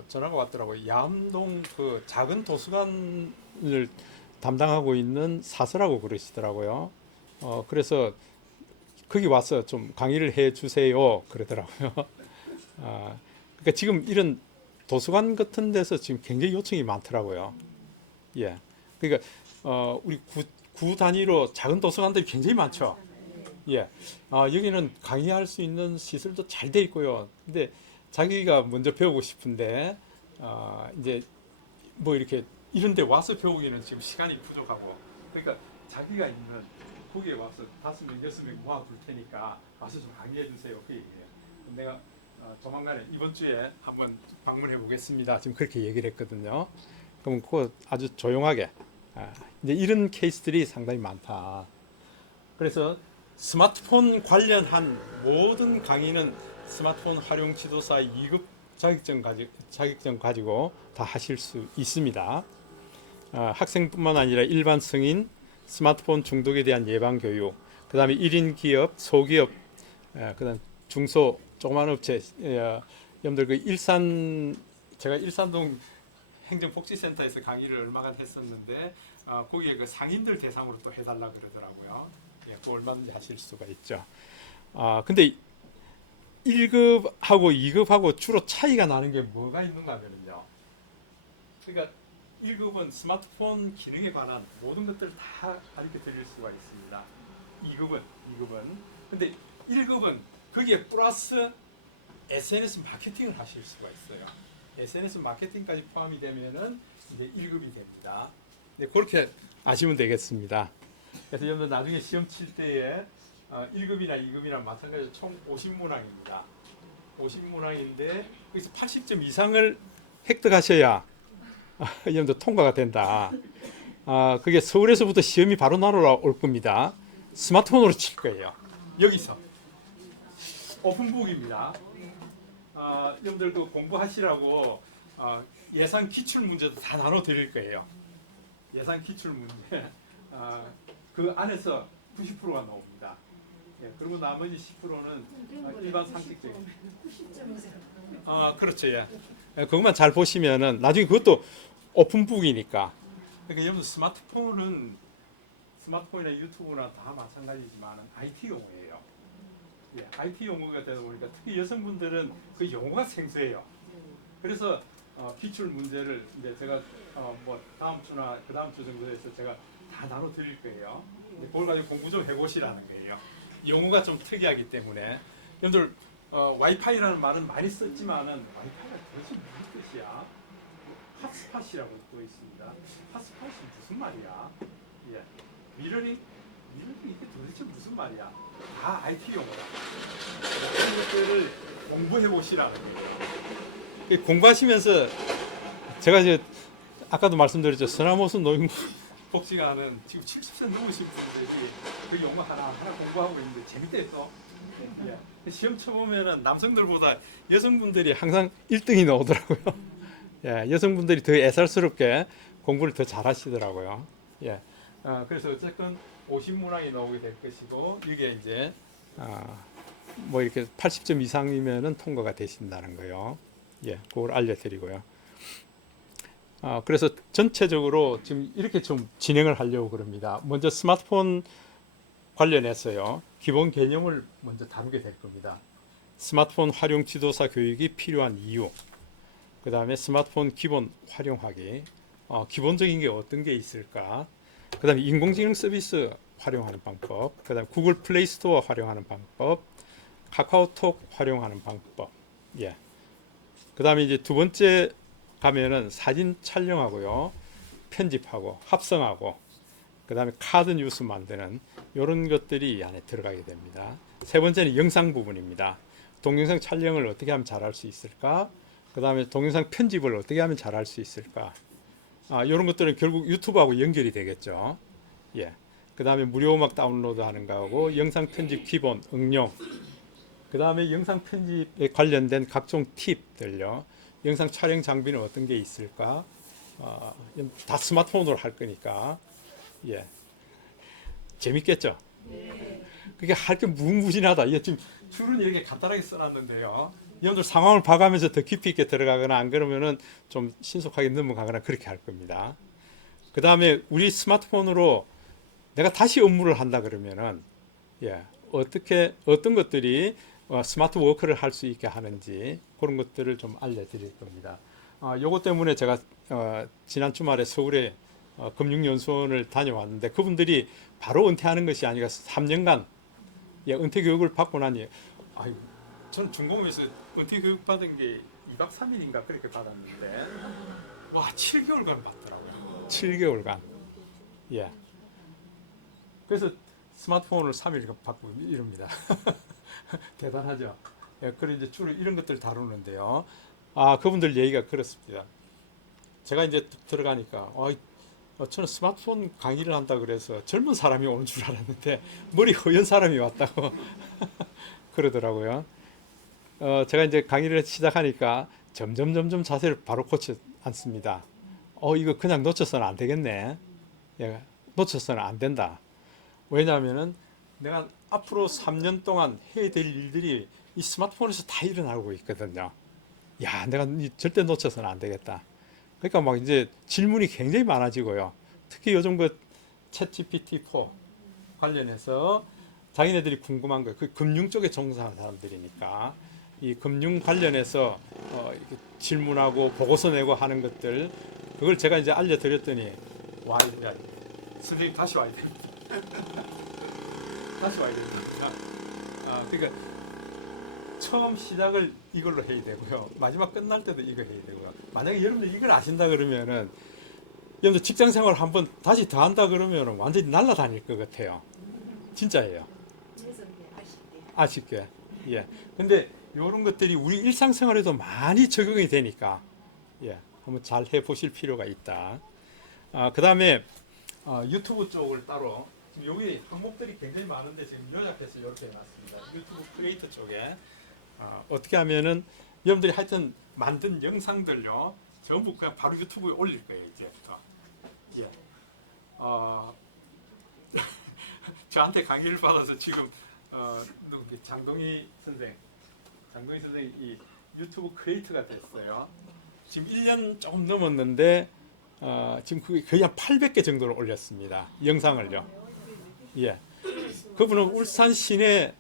전화가 왔더라고요. 야암동 그 작은 도서관을 담당하고 있는 사서라고 그러시더라고요. 그래서 거기 와서 좀 강의를 해 주세요 그러더라고요. 그러니까 지금 이런 도서관 같은 데서 지금 굉장히 요청이 많더라고요. 예. 그러니까 우리 구 단위로 작은 도서관들이 굉장히 많죠. 예. 여기는 강의할 수 있는 시설도 잘 돼 있고요. 근데 자기가 먼저 배우고 싶은데 이제 뭐 이렇게 이런 데 와서 배우기는 지금 시간이 부족하고, 그러니까 자기가 있는 거기에 와서 5명, 6명 모아둘 테니까 와서 좀 강의해 주세요. 그 얘기예요. 내가 조만간에 이번 주에 한번 방문해 보겠습니다. 지금 그렇게 얘기를 했거든요. 그럼 그거 아주 조용하게 이제 이런 케이스들이 상당히 많다. 그래서 스마트폰 관련한 모든 강의는 스마트폰 활용 지도사 2급 자격증 가지고 다 하실 수 있습니다. 학생뿐만 아니라 일반 성인, 스마트폰 중독에 대한 예방 교육, 그다음에 1인 기업, 소기업, 그다음 중소 조그만 업체, 여러분들 제가 일산동 행정복지센터에서 강의를 얼마간 했었는데 거기에 그 상인들 대상으로 또 해달라 그러더라고요. 예, 그거 얼마든지 하실 수가 있죠. 근데 1급하고 2급하고 주로 차이가 나는 게 뭐가 있는가 하면요. 그러니까 1급은 스마트폰 기능에 관한 모든 것들을 다 가르쳐 드릴 수가 있습니다. 2급은 근데 1급은 거기에 플러스 SNS 마케팅을 하실 수가 있어요. SNS 마케팅까지 포함이 되면은 이제 1급이 됩니다. 네, 그렇게 아시면 되겠습니다. 그래서 여러분들 나중에 시험 칠 때에 1급이나 2급이나 마찬가지로 총 50문항입니다. 50문항인데 여기서 80점 이상을 획득하셔야 여러분들 통과가 된다. 그게 서울에서부터 시험이 바로 날아올 겁니다. 스마트폰으로 칠 거예요. 여기서 오픈북입니다. 여러분들도 공부하시라고 예상 기출 문제도 다 나눠 드릴 거예요. 예상 기출 문제 그 안에서 90%가 나옵니다. 예, 그리고 나머지 10%는 일반 상식적인. 그렇죠. 예. 그것만 잘 보시면은 나중에 그것도 오픈북이니까. 그러니까 여러분 스마트폰이나 유튜브나 다 마찬가지지만 IT 용어예요. 예, IT 용어가 되다 보니까 특히 여성분들은 그 용어가 생소해요. 그래서 기출 문제를 이제 제가 뭐 다음 주나 그 다음 주 정도에서 제가 다 나눠 드릴 거예요. 그걸 가지고 공부 좀 해보시라는 거예요. 용어가 좀 특이하기 때문에 여러분들 와이파이라는 말은 많이 썼지만은 와이파이가 도대체 무슨 뜻이야? 핫스팟이라고 또 있습니다. 핫스팟이 무슨 말이야? 예, 미러링 이게 도대체 무슨 말이야? 다 IT 용어다. 그런 것들을 공부해 보시라는 거예요. 공부하시면서 제가 이제 아까도 말씀드렸죠. 서남호수 노인부 복지관은 지금 70세 넘으신 분들이 그 용어 하나하나 공부하고 있는데 재밌대요. 예. 시험 쳐보면은 남성들보다 여성분들이 항상 1등이 나오더라고요. 예, 여성분들이 더 애살스럽게 공부를 더 잘하시더라고요. 예. 그래서 어쨌든 50문항이 나오게 될 것이고 이게 이제 뭐 이렇게 80점 이상이면은 통과가 되신다는 거예요. 예, 그걸 알려드리고요. 그래서 전체적으로 지금 이렇게 좀 진행을 하려고 그럽니다. 먼저 스마트폰 관련해서요. 기본 개념을 먼저 다루게 될 겁니다. 스마트폰 활용 지도사 교육이 필요한 이유. 그 다음에 스마트폰 기본 활용하기. 기본적인 게 어떤 게 있을까. 그 다음에 인공지능 서비스 활용하는 방법. 그 다음에 구글 플레이 스토어 활용하는 방법. 카카오톡 활용하는 방법. 예. 그 다음에 이제 두 번째 가면은 사진 촬영하고요. 편집하고 합성하고 그 다음에 카드 뉴스 만드는 이런 것들이 이 안에 들어가게 됩니다. 세 번째는 영상 부분입니다. 동영상 촬영을 어떻게 하면 잘할 수 있을까? 그 다음에 동영상 편집을 어떻게 하면 잘할 수 있을까? 이런 것들은 결국 유튜브하고 연결이 되겠죠. 예. 그 다음에 무료 음악 다운로드 하는 거하고 영상 편집 기본 응용. 그 다음에 영상 편집에 관련된 각종 팁들요. 영상 촬영 장비는 어떤 게 있을까? 다 스마트폰으로 할 거니까. 예. 재밌겠죠? 네. 그게 할 게 무궁무진하다. 이게 지금 줄은 이렇게 간단하게 써놨는데요. 여러분들 상황을 봐가면서 더 깊이 있게 들어가거나 안 그러면은 좀 신속하게 넘어가거나 그렇게 할 겁니다. 그 다음에 우리 스마트폰으로 내가 다시 업무를 한다 그러면은 예, 어떤 것들이 스마트 워크를 할 수 있게 하는지 그런 것들을 좀 알려드릴 겁니다. 요것 때문에 제가 지난 주말에 서울에 금융연수원을 다녀왔는데 그분들이 바로 은퇴하는 것이 아니라 3년간 예, 은퇴 교육을 받고 나니 저는 중공업에서 은퇴 교육 받은 게 2박 3일인가 그렇게 받았는데 와 7개월간 받더라고요. 7개월간. 예. 그래서 스마트폰을 3일 받고 이럽니다. 대단하죠. 예, 그래 이제 주로 이런 것들 다루는데요. 그분들 얘기가 그렇습니다. 제가 이제 들어가니까 저는 스마트폰 강의를 한다 그래서 젊은 사람이 오는 줄 알았는데 머리 허연 사람이 왔다고 그러더라고요. 제가 이제 강의를 시작하니까 점점 자세를 바로 고쳐 앉습니다. 이거 그냥 놓쳐서는 안 되겠네. 예, 놓쳐서는 안 된다. 왜냐하면은 내가 앞으로 3년 동안 해야 될 일들이 이 스마트폰에서 다 일어나고 있거든요. 야, 내가 절대 놓쳐서는 안 되겠다. 그러니까 막 이제 질문이 굉장히 많아지고요. 특히 요즘 그 챗GPT4 관련해서 자기네들이 궁금한 거, 그 금융 쪽에 종사하는 사람들이니까 이 금융 관련해서 이렇게 질문하고 보고서 내고 하는 것들 그걸 제가 이제 알려드렸더니 와, 야, 선생님 다시 와야 됩니다. 다시 와야 됩니다. 그러니까 처음 시작을 이걸로 해야 되고요. 마지막 끝날 때도 이거 해야 되고요. 만약에 여러분들 이걸 아신다 그러면은 여러분들 직장 생활 한번 다시 더 한다 그러면은 완전히 날아다닐 것 같아요. 진짜예요. 아쉽게. 예. 근데 이런 것들이 우리 일상생활에도 많이 적용이 되니까 예, 한번 잘 해보실 필요가 있다. 그 다음에 유튜브 쪽을 따로 지금 여기 항목들이 굉장히 많은데 지금 요약해서 이렇게 해놨습니다. 유튜브 크리에이터 쪽에 어떻게 하면은 여러분들이 하여튼 만든 영상들요 전부 그냥 바로 유튜브에 올릴 거예요 이제부터. 예. 저한테 강의를 받아서 지금 장동희 선생이 이 유튜브 크리에이터가 됐어요. 지금 1년 조금 넘었는데 지금 거의 한 800개 정도를 올렸습니다. 영상을요. 예. 그분은 울산 시내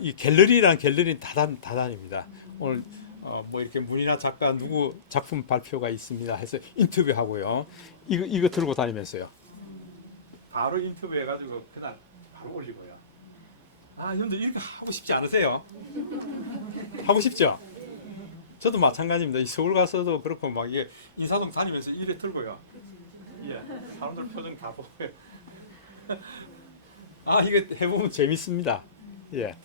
이 갤러리라는 갤러리 다단입니다. 오늘 뭐 이렇게 문이나 작가 누구 작품 발표가 있습니다 해서 인터뷰하고요. 이거 들고 다니면서요. 바로 인터뷰해가지고 그날 바로 올리고요. 여러분들 이렇게 하고 싶지 않으세요? 하고 싶죠? 저도 마찬가지입니다. 이 서울 가서도 그렇고 막 이게 인사동 다니면서 이래 들고요. 예, 사람들 표정 다 보고요. 이거 해보면 재밌습니다. 예,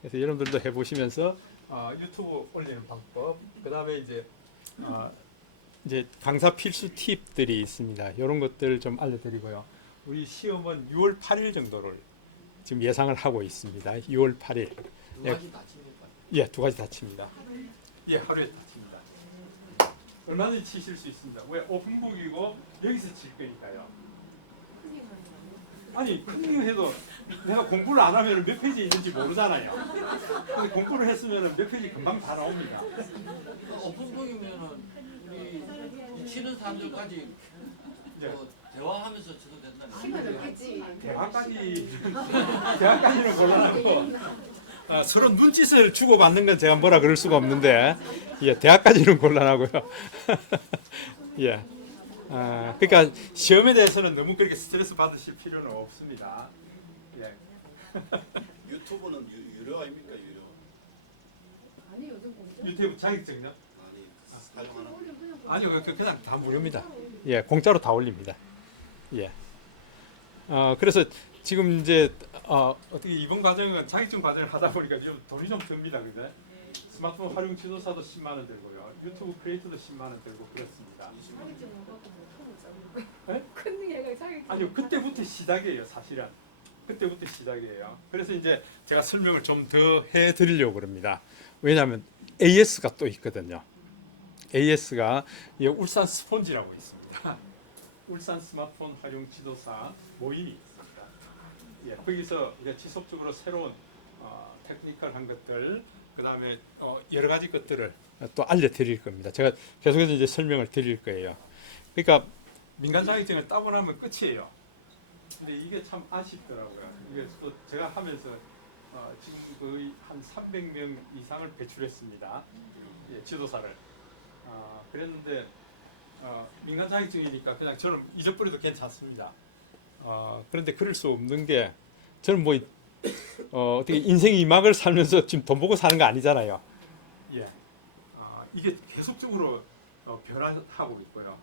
그래서 여러분들도 해보시면서 유튜브 올리는 방법, 그 다음에 이제 강사 필수 팁들이 있습니다. 이런 것들 좀 알려드리고요. 우리 시험은 6월 8일 정도를 지금 예상을 하고 있습니다. 6월 8일. 두 가지 다 칩니까? 예, 두 가지 다 칩니다. 예, 하루에 다 칩니다. 얼마든지 치실 수 있습니다. 왜? 오픈북이고 여기서 칠 거니까요. 아니, 큰 해도 내가 공부를 안 하면 몇 페이지 있는지 모르잖아요. 근데 공부를 했으면 몇 페이지 금방 다 나옵니다. 오픈북이면은 우리 이 치는 사람들까지 예. 대화하면서 쳐도 된다는 대학까지는 곤란하고 서로 눈짓을 주고받는 건 제가 뭐라 그럴 수가 없는데 예, 대학까지는 곤란하고요. 예. 그러니까 시험에 대해서는 너무 그렇게 스트레스 받으실 필요는 없습니다. 예. 유튜브는 유료 아닙니까 유료? 아니 요즘 공짜? 유튜브 자격증요? 아니 사용하는 아니요, 그냥 다 무료입니다. 예, 공짜로 다 올립니다. 예. 그래서 지금 이제 어떻게 이번 과정은 자격증 과정을 하다 보니까 좀 돈이 좀 듭니다, 그죠? 스마트폰 활용 지도사도 10만 원 들고요, 유튜브 크리에이터도 10만 원 들고 그렇습니다. 자격증 못 받고 못 네? 큰 애가 자격증 아니요, 그때부터 시작이에요, 사실은. 그때부터 시작이에요. 그래서 이제 제가 설명을 좀 더 해드리려고 그럽니다. 왜냐하면 AS가 또 있거든요. AS가 울산 스폰지라고 있습니다. 울산 스마트폰 활용 지도사 모임이 있습니다. 예, 거기서 이제 지속적으로 새로운 테크니컬한 것들, 그 다음에 여러 가지 것들을 또 알려드릴 겁니다. 제가 계속해서 이제 설명을 드릴 거예요. 그러니까 민간 자격증을 따고 나면 끝이에요. 근데 이게 참 아쉽더라고요. 이게 또 제가 하면서 지금 거의 한 300명 이상을 배출했습니다. 예, 지도사를. 그랬는데 민간 자격증이니까 그냥 저는 잊어버려도 괜찮습니다. 그런데 그럴 수 없는 게 저는 뭐 어떻게 인생의 이막을 살면서 지금 돈 보고 사는 거 아니잖아요. 예, 이게 계속적으로 변화하고 있고요.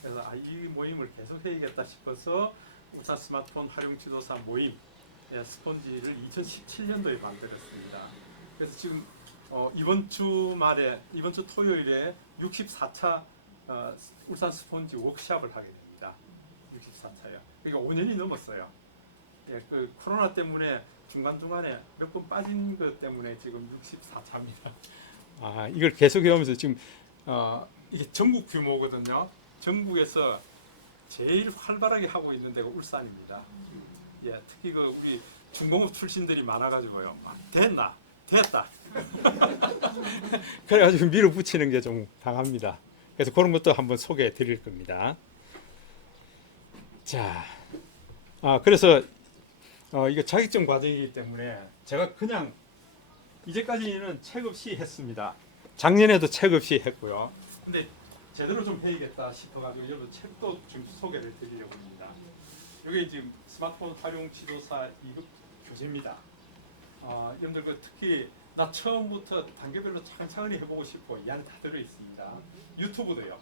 그래서 이 모임을 계속 해야겠다 싶어서 울산 스마트폰 활용 지도사 모임 스폰지를 2017년도에 만들었습니다. 그래서 지금 이번 주 토요일에 64차 울산 스폰지 워크샵을 하게 됩니다. 64차요. 그러니까 5년이 넘었어요. 예, 그 코로나 때문에 중간중간에 몇 번 빠진 것 때문에 지금 64차입니다. 이걸 계속 해오면서 지금 이게 전국 규모거든요. 전국에서 제일 활발하게 하고 있는 데가 울산입니다. 예, 특히 그 우리 중공업 출신들이 많아가지고요. 됐다. 그래가지고 밀어붙이는 게 좀 강합니다. 그래서 그런 것도 한번 소개해 드릴 겁니다. 자, 그래서 이거 자격증 과정이기 때문에 제가 그냥 이제까지는 책 없이 했습니다. 작년에도 책 없이 했고요. 근데 제대로 좀 해야겠다 싶어가지고 여러분 책도 좀 소개를 드리려고 합니다. 이게 지금 스마트폰 활용 지도사 2급 교재입니다. 여러분들 특히 나 처음부터 단계별로 차근차근히 해보고 싶어. 이 안에 다 들어있습니다. 유튜브도요.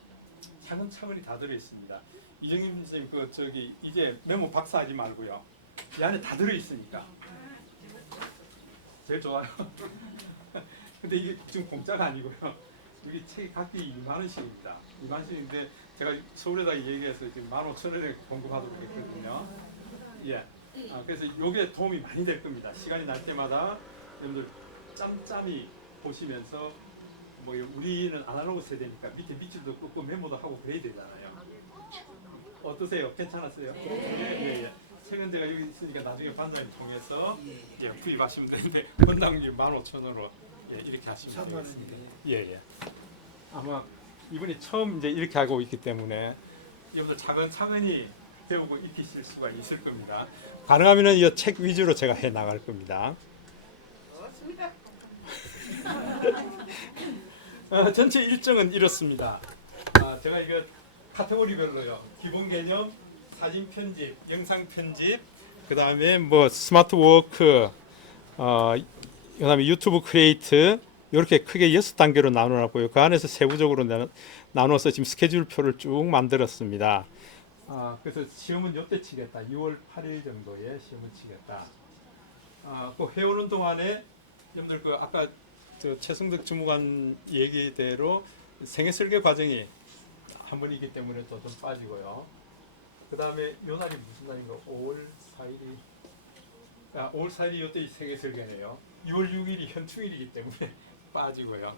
차근차근히 다 들어있습니다. 이정임 선생님 이제 메모 박사하지 말고요. 이 안에 다 들어있으니까 제일 좋아요. 근데 이게 지금 공짜가 아니고요. 여기 책이 각기 2만 원씩입니다. 2만 원씩인데 제가 서울에다 얘기해서 지금 15,000원에 공급하도록 했거든요. 예. 그래서 이게 도움이 많이 될 겁니다. 시간이 날 때마다 여러분들 짬짬이 보시면서 뭐 우리는 아날로그 세대니까 밑에 밑줄도 긋고 메모도 하고 그래야 되잖아요. 어떠세요? 괜찮았어요? 네. 예. 책은 제가 여기 있으니까 나중에 반장님 통해서 구입하시면 되는데 건당님 15,000원으로 이렇게 하시면 되겠습니다. 예. 아마 이분이 처음 이제 이렇게 하고 있기 때문에 여러분들 차근차근히 배우고 익히실 수가 있을 겁니다. 가능하면은 이 책 위주로 제가 해 나갈 겁니다. 전체 일정은 이렇습니다. 제가 이거 카테고리별로요. 기본 개념, 사진 편집, 영상 편집, 그 다음에 뭐 스마트 워크, 그 다음에 유튜브 크리에이트 이렇게 크게 6단계로 나눠놨고요. 그 안에서 세부적으로 나눠서 지금 스케줄표를 쭉 만들었습니다. 그래서 시험은 이때 치겠다. 6월 8일 정도에 시험을 치겠다. 그 해오는 동안에 여러분들 그 아까 최승덕 주무관 얘기대로 생애 설계 과정이 한 번이기 때문에 또 좀 빠지고요. 그 다음에 요 날이 무슨 날인가? 5월 4일이 5월 4일이 이때 생애 설계네요. 6월 6일이 현충일이기 때문에 빠지고요.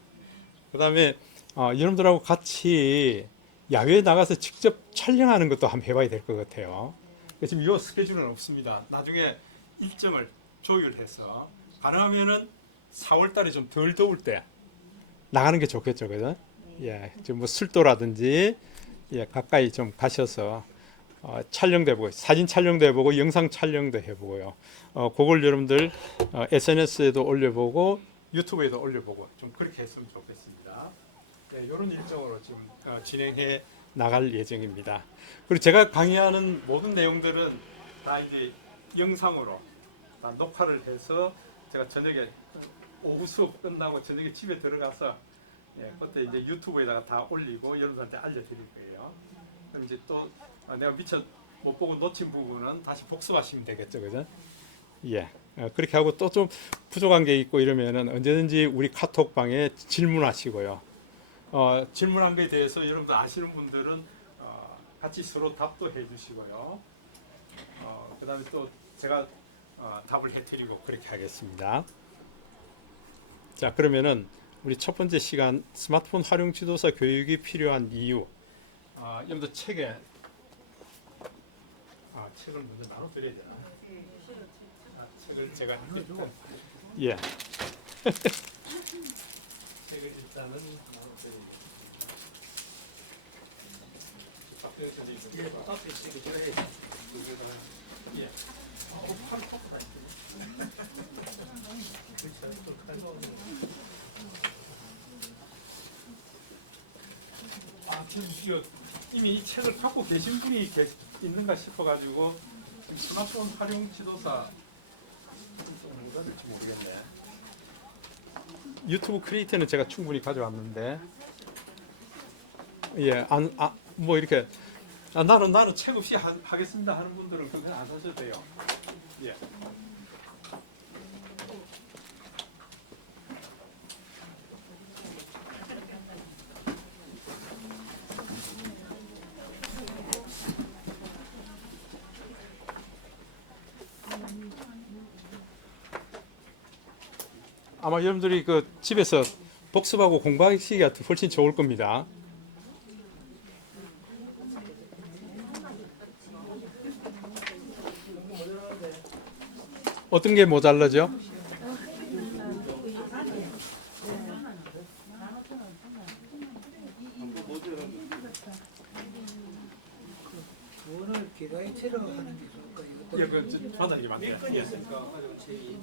그 다음에 여러분들하고 같이 야외에 나가서 직접 촬영하는 것도 한번 해봐야 될 것 같아요. 지금 이 스케줄은 없습니다. 나중에 일정을 조율해서 가능하면은 4월 달에 좀 덜 더울 때 나가는 게 좋겠죠, 그죠? 예, 좀 뭐 술도라든지 가까이 좀 가셔서 촬영도 해보고 사진 촬영도 해보고 영상 촬영도 해보고요. 그걸 여러분들 SNS에도 올려보고 유튜브에도 올려보고 좀 그렇게 했으면 좋겠습니다. 네, 이런 일정으로 지금 진행해 나갈 예정입니다. 그리고 제가 강의하는 모든 내용들은 다 이제 영상으로 다 녹화를 해서 제가 저녁에 오후 수업 끝나고 저녁에 집에 들어가서 그때 이제 유튜브에다가 다 올리고 여러분한테 알려드릴 거예요. 그럼 이제 또 내가 미처 못 보고 놓친 부분은 다시 복습하시면 되겠죠, 그죠? 예. 그렇게 하고 또 좀 부족한 게 있고 이러면은 언제든지 우리 카톡방에 질문하시고요. 질문한 거에 대해서 여러분들 아시는 분들은 같이 서로 답도 해주시고요. 그다음에 또 제가 답을 해드리고 그렇게 하겠습니다. 자, 그러면은 우리 첫 번째 시간 스마트폰 활용 지도사 교육이 필요한 이유. 여러분들 책을 먼저 나눠드려야 되나? 책을 제가 예. 책을 일단은 예. 지금 이미 이 책을 갖고 계신 분이 있는가 싶어가지고 스마트폰 활용 지도사 뭐가 될지 모르겠네. 유튜브 크리에이터는 제가 충분히 가져왔는데 뭐 이렇게 나는 책 없이 하겠습니다 하는 분들은 그건 안 사셔도 돼요. 예. 아마 여러분들이 그 집에서 복습하고 공부하기가 훨씬 좋을 겁니다. 어떤 게 모자라죠? 오늘 기가이체로 하는 게 좋을까요? 예, 그 받아들이게 만들어요. 건이었으니까 가지고 책이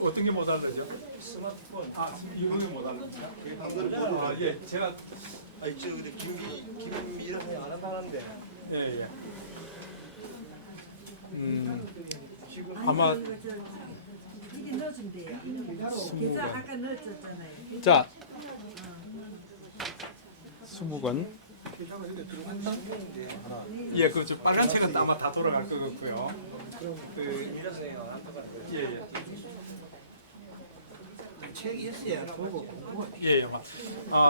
어떤 게 못 알아죠? 스마트폰. 아, 이런 게못 알아듣니까? 아, 예, 제가 아니 저 근데 김이랑 안 한다는데 예, 예. 아마 이게 넣어준대요. 계산 아까 넣어줬잖아요. 자, 수묵은 예, 그 저 빨간 책은 아마 다 돌아갈 것 같고요. 예, 예. 책이 있어야 보고 예, 예.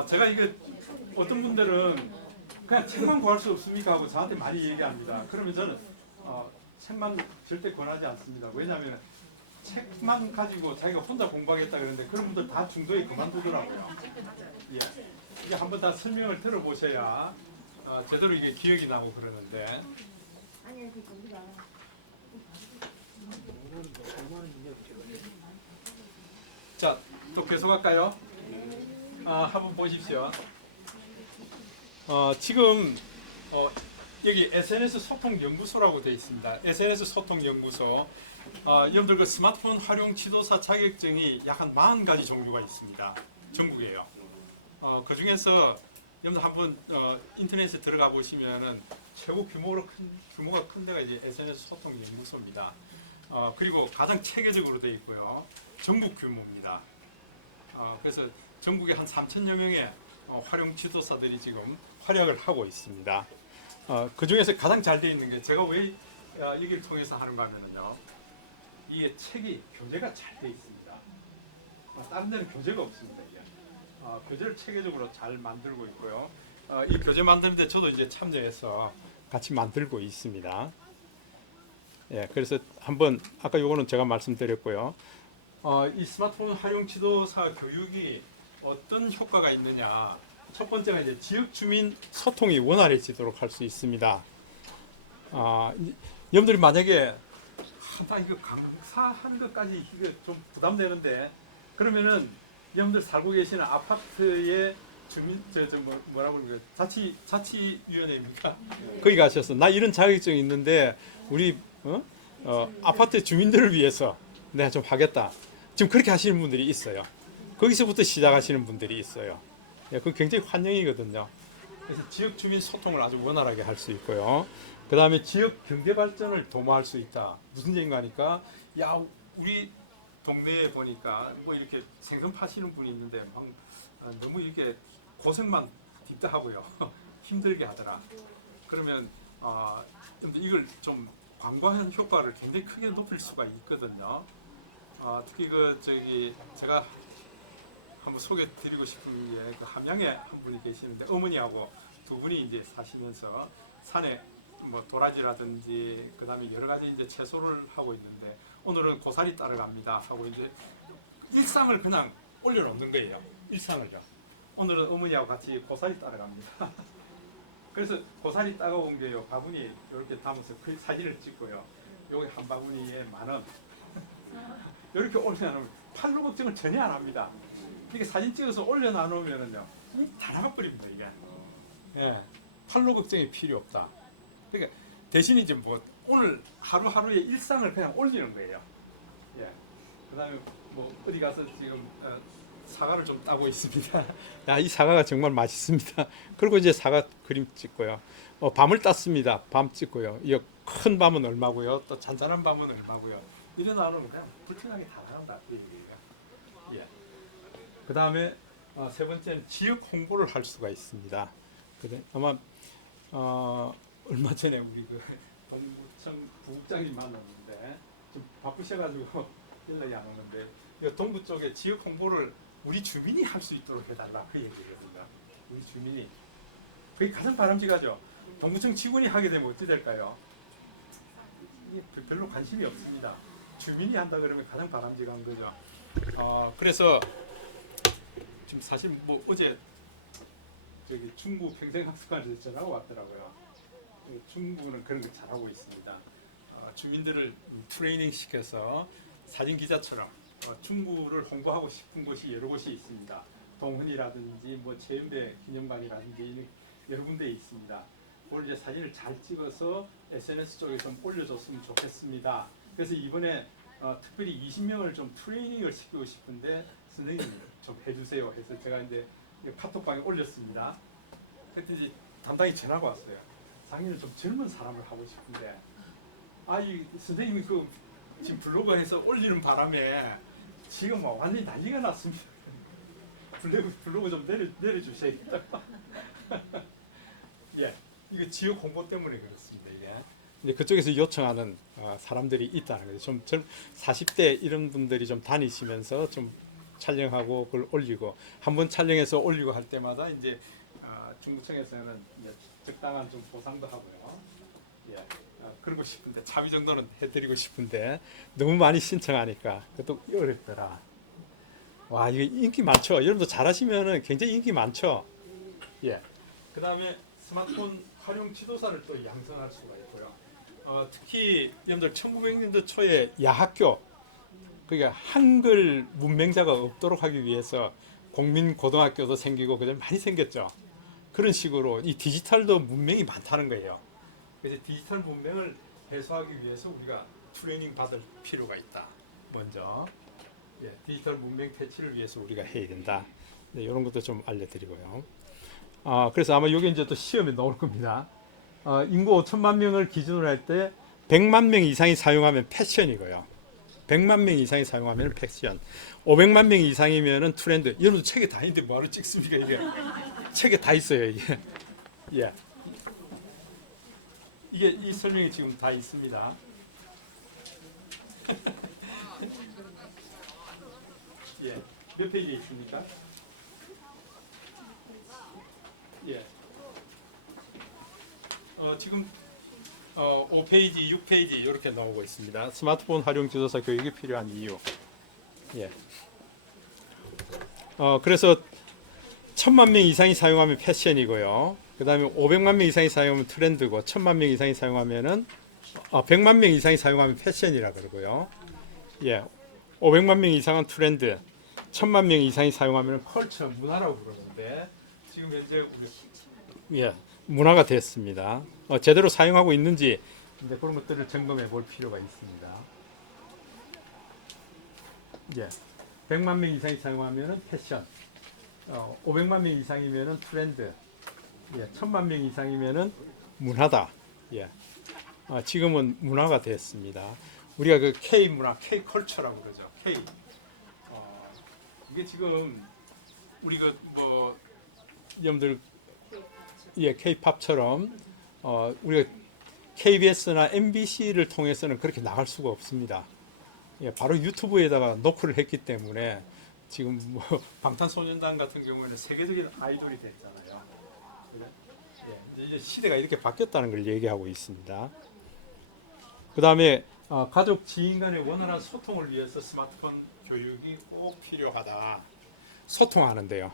제가 이게 어떤 분들은 그냥 책만 구할 수 없습니까 하고 저한테 많이 얘기합니다. 그러면 저는 책만 절대 권하지 않습니다. 왜냐하면 책만 가지고 자기가 혼자 공부하겠다 그러는데 그런 분들 다 중도에 그만두더라고요. 예. 이게 한번 다 설명을 들어보셔야 제대로 이게 기억이 나고 그러는데. 자, 또 계속할까요? 한번 보십시오. 지금 여기 SNS 소통 연구소라고 되어 있습니다. SNS 소통 연구소. 여러분들 그 스마트폰 활용 지도사 자격증이 약 한 40가지 종류가 있습니다. 전국에요. 그 중에서 여러분들 한번 인터넷에 들어가 보시면은 최고 규모가 큰 데가 이제 SNS 소통 연구소입니다. 그리고 가장 체계적으로 되어 있고요. 전국 규모입니다. 그래서 전국에 한 3,000여 명의 활용 지도사들이 지금 활약을 하고 있습니다. 그 중에서 가장 잘 되어 있는 게 제가 왜 여기를 통해서 하는가 하면요. 이게 책이 교재가 잘 되어 있습니다. 다른 데는 교재가 없습니다. 이게. 교재를 체계적으로 잘 만들고 있고요. 이 교재 만드는데 저도 이제 참여해서 같이 만들고 있습니다. 예, 그래서 한번 아까 요거는 제가 말씀드렸고요. 이 스마트폰 활용 지도사 교육이 어떤 효과가 있느냐. 첫 번째가 이제 지역 주민 소통이 원활해지도록 할 수 있습니다. 여러분들이 만약에 나 이거 강사하는 것까지 이게 좀 부담되는데 그러면은 여러분들 살고 계시는 아파트의 주민 뭐라고 그러죠? 자치위원회입니까? 거기 가셔서 나 이런 자격증이 있는데 우리 아파트 주민들을 위해서 내가 좀 하겠다. 지금 그렇게 하시는 분들이 있어요. 거기서부터 시작하시는 분들이 있어요. 예, 그건 굉장히 환영이거든요. 그래서 지역 주민 소통을 아주 원활하게 할 수 있고요. 그 다음에 지역 경제 발전을 도모할 수 있다. 무슨 얘기인가 하니까 야 우리 동네에 보니까 뭐 이렇게 생선 파시는 분이 있는데 너무 이렇게 고생만 딥다하고요. 힘들게 하더라. 그러면 이걸 좀 광고하는 효과를 굉장히 크게 높일 수가 있거든요. 특히 제가 한번 소개드리고 싶은 게 그 함양에 한 분이 계시는데 어머니하고 두 분이 이제 사시면서 산에 뭐 도라지라든지 그 다음에 여러 가지 이제 채소를 하고 있는데 오늘은 고사리 따라갑니다 하고 이제 일상을 그냥 올려놓는 거예요. 일상을요. 오늘은 어머니하고 같이 고사리 따라갑니다. 그래서 고사리 따가온 게요. 바구니 이렇게 담아서 그 사진을 찍고요. 여기 한 바구니에 10,000원. 이렇게 올려놓으면 팔로 걱정을 전혀 안 합니다. 이렇게 사진 찍어서 올려놓으면은요, 다 나가버립니다 이게. 예, 팔로 걱정이 필요 없다. 그러니까 대신 이제 뭐 오늘 하루하루의 일상을 그냥 올리는 거예요. 예. 그다음에 뭐 어디 가서 지금 사과를 좀 따고 있습니다. 야, 이 사과가 정말 맛있습니다. 그리고 이제 사과 그림 찍고요. 밤을 땄습니다. 밤 찍고요. 이 큰 밤은 얼마고요. 또 잔잔한 밤은 얼마고요. 이런 나누면 그냥 불편하게 다 나간다 이 얘기예요. 예. 그 다음에 세 번째는 지역 홍보를 할 수가 있습니다. 그래 아마 얼마 전에 우리 그 동구청 부국장님 만났는데 좀 바쁘셔가지고 연락이 안 오는데 동구 쪽에 지역 홍보를 우리 주민이 할 수 있도록 해달라 그 얘기거든요. 우리 주민이 그게 가장 바람직하죠. 동구청 직원이 하게 되면 어찌 될까요? 이게 별로 관심이 없습니다. 주민이 한다 그러면 가장 바람직한 거죠. 그래서 지금 사실 뭐 어제 중국 평생학습관에서 전화가 왔더라고요. 중국은 그런 거 잘하고 있습니다. 주민들을 트레이닝 시켜서 사진 기자처럼 중구를 홍보하고 싶은 곳이 여러 곳이 있습니다. 동훈이라든지 뭐 최연배 기념관이라든지 여러 군데 있습니다. 그걸 이제 사진을 잘 찍어서 SNS 쪽에 좀 올려줬으면 좋겠습니다. 그래서 이번에 특별히 20명을 좀 트레이닝을 시키고 싶은데 선생님 좀 해주세요 해서 제가 이제 카톡방에 올렸습니다. 그때 이제 담당이 전화가 왔어요. 장인은 좀 젊은 사람을 하고 싶은데 이 선생님이 그 지금 블로그에서 올리는 바람에 지금 뭐 완전히 난리가 났습니다. 블로그 좀 내려주셔야겠다. 예, 이거 지역 홍보 때문에 그렇습니다. 이게 이제 그쪽에서 요청하는 사람들이 있다는 거죠. 좀 40대 이런 분들이 좀 다니시면서 좀 촬영하고 그걸 올리고 한번 촬영해서 올리고 할 때마다 이제 중구청에서는 이제 적당한 좀 보상도 하고요. 예, 그러고 싶은데 차비 정도는 해드리고 싶은데 너무 많이 신청하니까 그것도 어렵더라. 와, 이거 인기 많죠. 여러분도 잘하시면은 굉장히 인기 많죠. 예. 그 다음에 스마트폰 활용 지도사를 또 양성할 수가 있고요. 특히 여러분들 1900년도 초에 야학교, 그러니까 한글 문맹자가 없도록 하기 위해서 공민 고등학교도 생기고 그들 많이 생겼죠. 그런 식으로 이 디지털도 문맹이 많다는 거예요. 그래서 디지털 문맹을 해소하기 위해서 우리가 트레이닝 받을 필요가 있다. 먼저 디지털 문맹 퇴치를 위해서 우리가 해야 된다. 네, 이런 것도 좀 알려드리고요. 그래서 아마 여기 이제 또 시험에 나올 겁니다. 인구 5천만 명을 기준으로 할 때 100만 명 이상이 사용하면 패션이고요. 100만 명 이상이 사용하면 패션. 500만 명 이상이면은 트렌드. 여러분도 책에 다 있는데 뭐하러 찍습니까 이게? 책에 다 있어요 이게. 예. 이게 이 설명이 지금 다 있습니다. 예. 몇 페이지에 있습니까? 예. 지금 5페이지, 6페이지 이렇게 나오고 있습니다. 스마트폰 활용 지도사 교육이 필요한 이유. 예. 그래서 1000만 명 이상이 사용하면 패션이고요. 그 다음에 500만 명 이상이 사용하면 트렌드고 1000만 명 이상이 사용하면은 100만 명 이상이 사용하면 패션이라 그러고요. 예. 500만 명 이상은 트렌드, 1000만 명 이상이 사용하면 컬처, 문화라고 그러는데 지금 현재 우리 문화가 됐습니다. 제대로 사용하고 있는지 이제 그런 것들을 점검해 볼 필요가 있습니다. 예. 100만 명 이상이 사용하면 패션, 500만 명 이상이면 트렌드, 1000만 명 이상이면 문화다. 예. 지금은 문화가 됐습니다. 우리가 그 K 문화, K 컬처라고 그러죠. K. 이게 지금 우리 그 뭐 여러분들 K-팝처럼 우리가 KBS나 MBC를 통해서는 그렇게 나갈 수가 없습니다. 바로 유튜브에다가 노크를 했기 때문에 지금 뭐 방탄소년단 같은 경우에는 세계적인 아이돌이 됐잖아요. 이제 시대가 이렇게 바뀌었다는 걸 얘기하고 있습니다. 그 다음에 가족, 지인 간의 원활한 소통을 위해서 스마트폰 교육이 꼭 필요하다. 소통하는데요.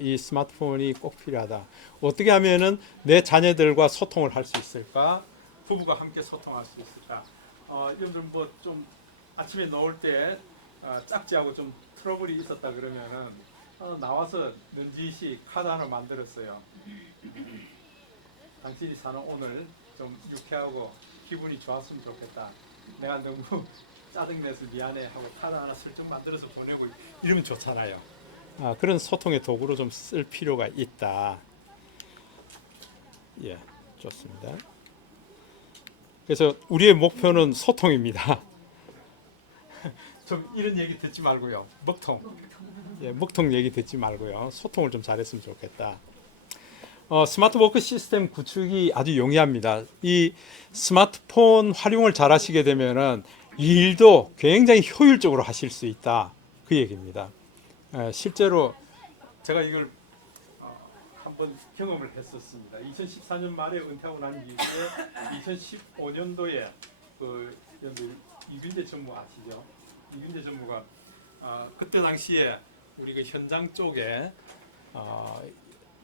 이 스마트폰이 꼭 필요하다. 어떻게 하면은 내 자녀들과 소통을 할 수 있을까? 부부가 함께 소통할 수 있을까? 여러분들 뭐 좀 아침에 나올 때 짝지하고 좀 트러블이 있었다 그러면은 나와서 넌지시 카드 하나 만들었어요. 당신이 사는 오늘 좀 유쾌하고 기분이 좋았으면 좋겠다. 내가 너무 짜증내서 미안해 하고 카드 하나 슬쩍 만들어서 보내고 이러면 좋잖아요. 그런 소통의 도구로 좀 쓸 필요가 있다. 예, 좋습니다. 그래서 우리의 목표는 소통입니다. 좀 이런 얘기 듣지 말고요. 먹통. 예, 먹통 얘기 듣지 말고요. 소통을 좀 잘했으면 좋겠다. 스마트 워크 시스템 구축이 아주 용이합니다. 이 스마트폰 활용을 잘 하시게 되면은 일도 굉장히 효율적으로 하실 수 있다. 그 얘기입니다. 실제로 제가 이걸 한번 경험을 했었습니다. 2014년 말에 은퇴하고 난 이후에 2015년도에 그 이균재 전무 아시죠? 이균재 전무가 그때 당시에 우리 그 현장 쪽에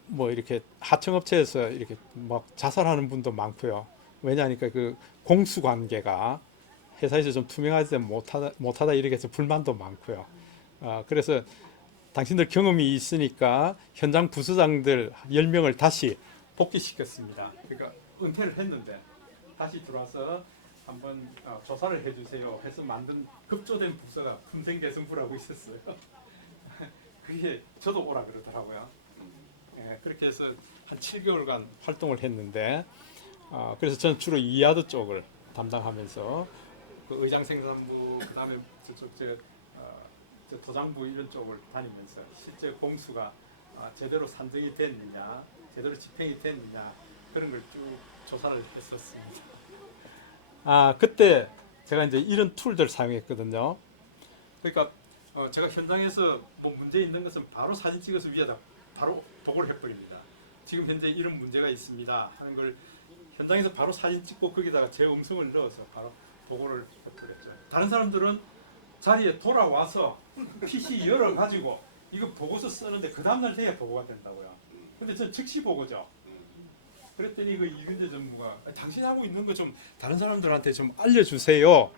뭐 이렇게 하청업체에서 이렇게 막 자살하는 분도 많고요. 왜냐하니까 그 공수 관계가 회사에서 좀 투명하지 못하다 이렇게 해서 불만도 많고요. 그래서 당신들 경험이 있으니까 현장 부서장들 10명을 다시 복귀시켰습니다. 그러니까 은퇴를 했는데 다시 들어와서 한번 조사를 해주세요 해서 만든 급조된 부서가 품생대성부라고 있었어요. 그게 저도 오라 그러더라고요. 예, 그렇게 해서 한 7개월간 활동을 했는데 그래서 저는 주로 이하드 쪽을 담당하면서 그 의장생산부 그다음에 저쪽 저 도장부 이런 쪽을 다니면서 실제 공수가 제대로 산정이 됐느냐 제대로 집행이 됐느냐 그런 걸 쭉 조사를 했었습니다. 그때 제가 이제 이런 툴들 사용했거든요. 그러니까 제가 현장에서 뭐 문제 있는 것은 바로 사진 찍어서 위에다 바로 보고를 해버립니다. 지금 현재 이런 문제가 있습니다 하는 걸 현장에서 바로 사진 찍고 거기다가 제 음성을 넣어서 바로 보고를 해버렸죠. 다른 사람들은 자리에 돌아와서 PC 열어가지고 이거 보고서 쓰는데 그 다음날 돼야 보고가 된다고요. 근데 전 즉시 보고죠. 그랬더니 그 이근재 전무가 당신이 하고 있는 거 좀 다른 사람들한테 좀 알려주세요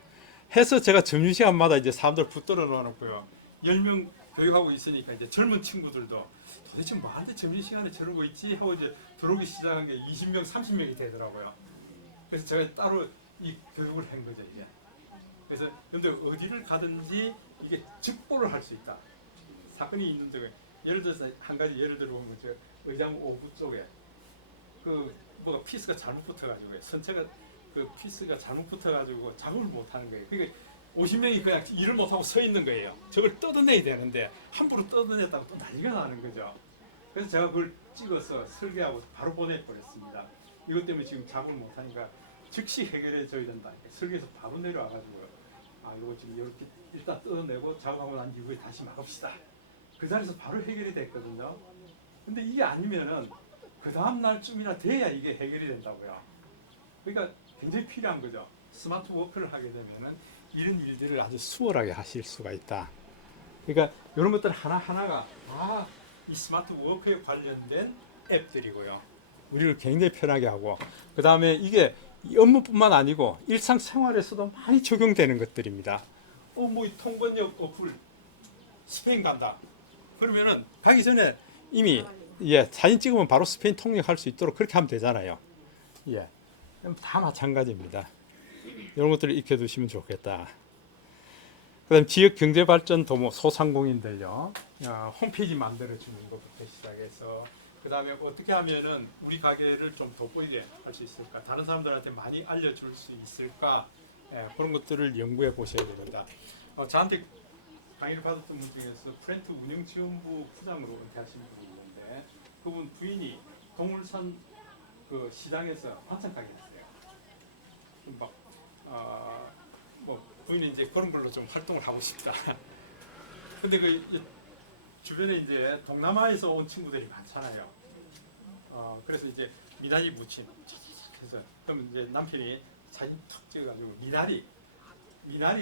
해서 제가 점심시간마다 이제 사람들 붙들어 놓고요. 10명 교육하고 있으니까 이제 젊은 친구들도 도대체 뭐한테 점심시간에 저러고 있지 하고 이제 들어오기 시작한 게 20명, 30명이 되더라고요. 그래서 제가 따로 이 교육을 한 거죠 이제. 그래서 근데 어디를 가든지 이게 직보를 할 수 있다. 사건이 있는 데가 예를 들어서 한 가지 예를 들어보면 저 의장 5부 쪽에 그 뭐가 피스가 잘못 붙어가지고 선체가 그 피스가 잘못 붙어가지고 작업을 못하는 거예요. 그러니까 50명이 그냥 일을 못하고 서 있는 거예요. 저걸 뜯어내야 되는데 함부로 뜯어냈다고 또 난리가 나는 거죠. 그래서 제가 그걸 찍어서 설계하고 바로 보내버렸습니다. 이것 때문에 지금 작업을 못하니까 즉시 해결해 줘야 된다. 설계에서 바로 내려와가지고 이거 지금 이렇게 일단 뜯어내고 작업하고 난 이후에 다시 막읍시다. 그 자리에서 바로 해결이 됐거든요. 근데 이게 아니면은 그 다음 날쯤이나 돼야 이게 해결이 된다고요. 그러니까 굉장히 필요한 거죠. 스마트 워크를 하게 되면은 이런 일들을 아주 수월하게 하실 수가 있다. 그러니까 이런 것들 하나하나가 이 스마트 워크에 관련된 앱들이고요. 우리를 굉장히 편하게 하고 그 다음에 이게 이 업무뿐만 아니고 일상생활에서도 많이 적용되는 것들입니다. 뭐 통번역 어플 스페인 간다. 그러면은 가기 전에 이미 사진 찍으면 바로 스페인 통역할 수 있도록 그렇게 하면 되잖아요. 다 마찬가지입니다. 이런 것들을 익혀두시면 좋겠다. 그다음 지역 경제 발전 도모 소상공인들요. 홈페이지 만들어주는 것부터 시작해서 그 다음에 어떻게 하면은 우리 가게를 좀 돋보이게 할 수 있을까? 다른 사람들한테 많이 알려줄 수 있을까? 그런 것들을 연구해 보셔야 됩니다. 저한테 강의를 받았던 분 중에서 프렌트 운영지원부 부장으로 은퇴하신 분이 있는데 그분 부인이 동물산 그 시장에서 반찬 가게 했어요. 뭐 부인이 이제 그런 걸로 좀 활동을 하고 싶다. 근데 그 주변에 이제 동남아에서 온 친구들이 많잖아요. 그래서 이제 미나리 무침. 그래서 그럼 이제 남편이 사진 툭 찍어가지고 미나리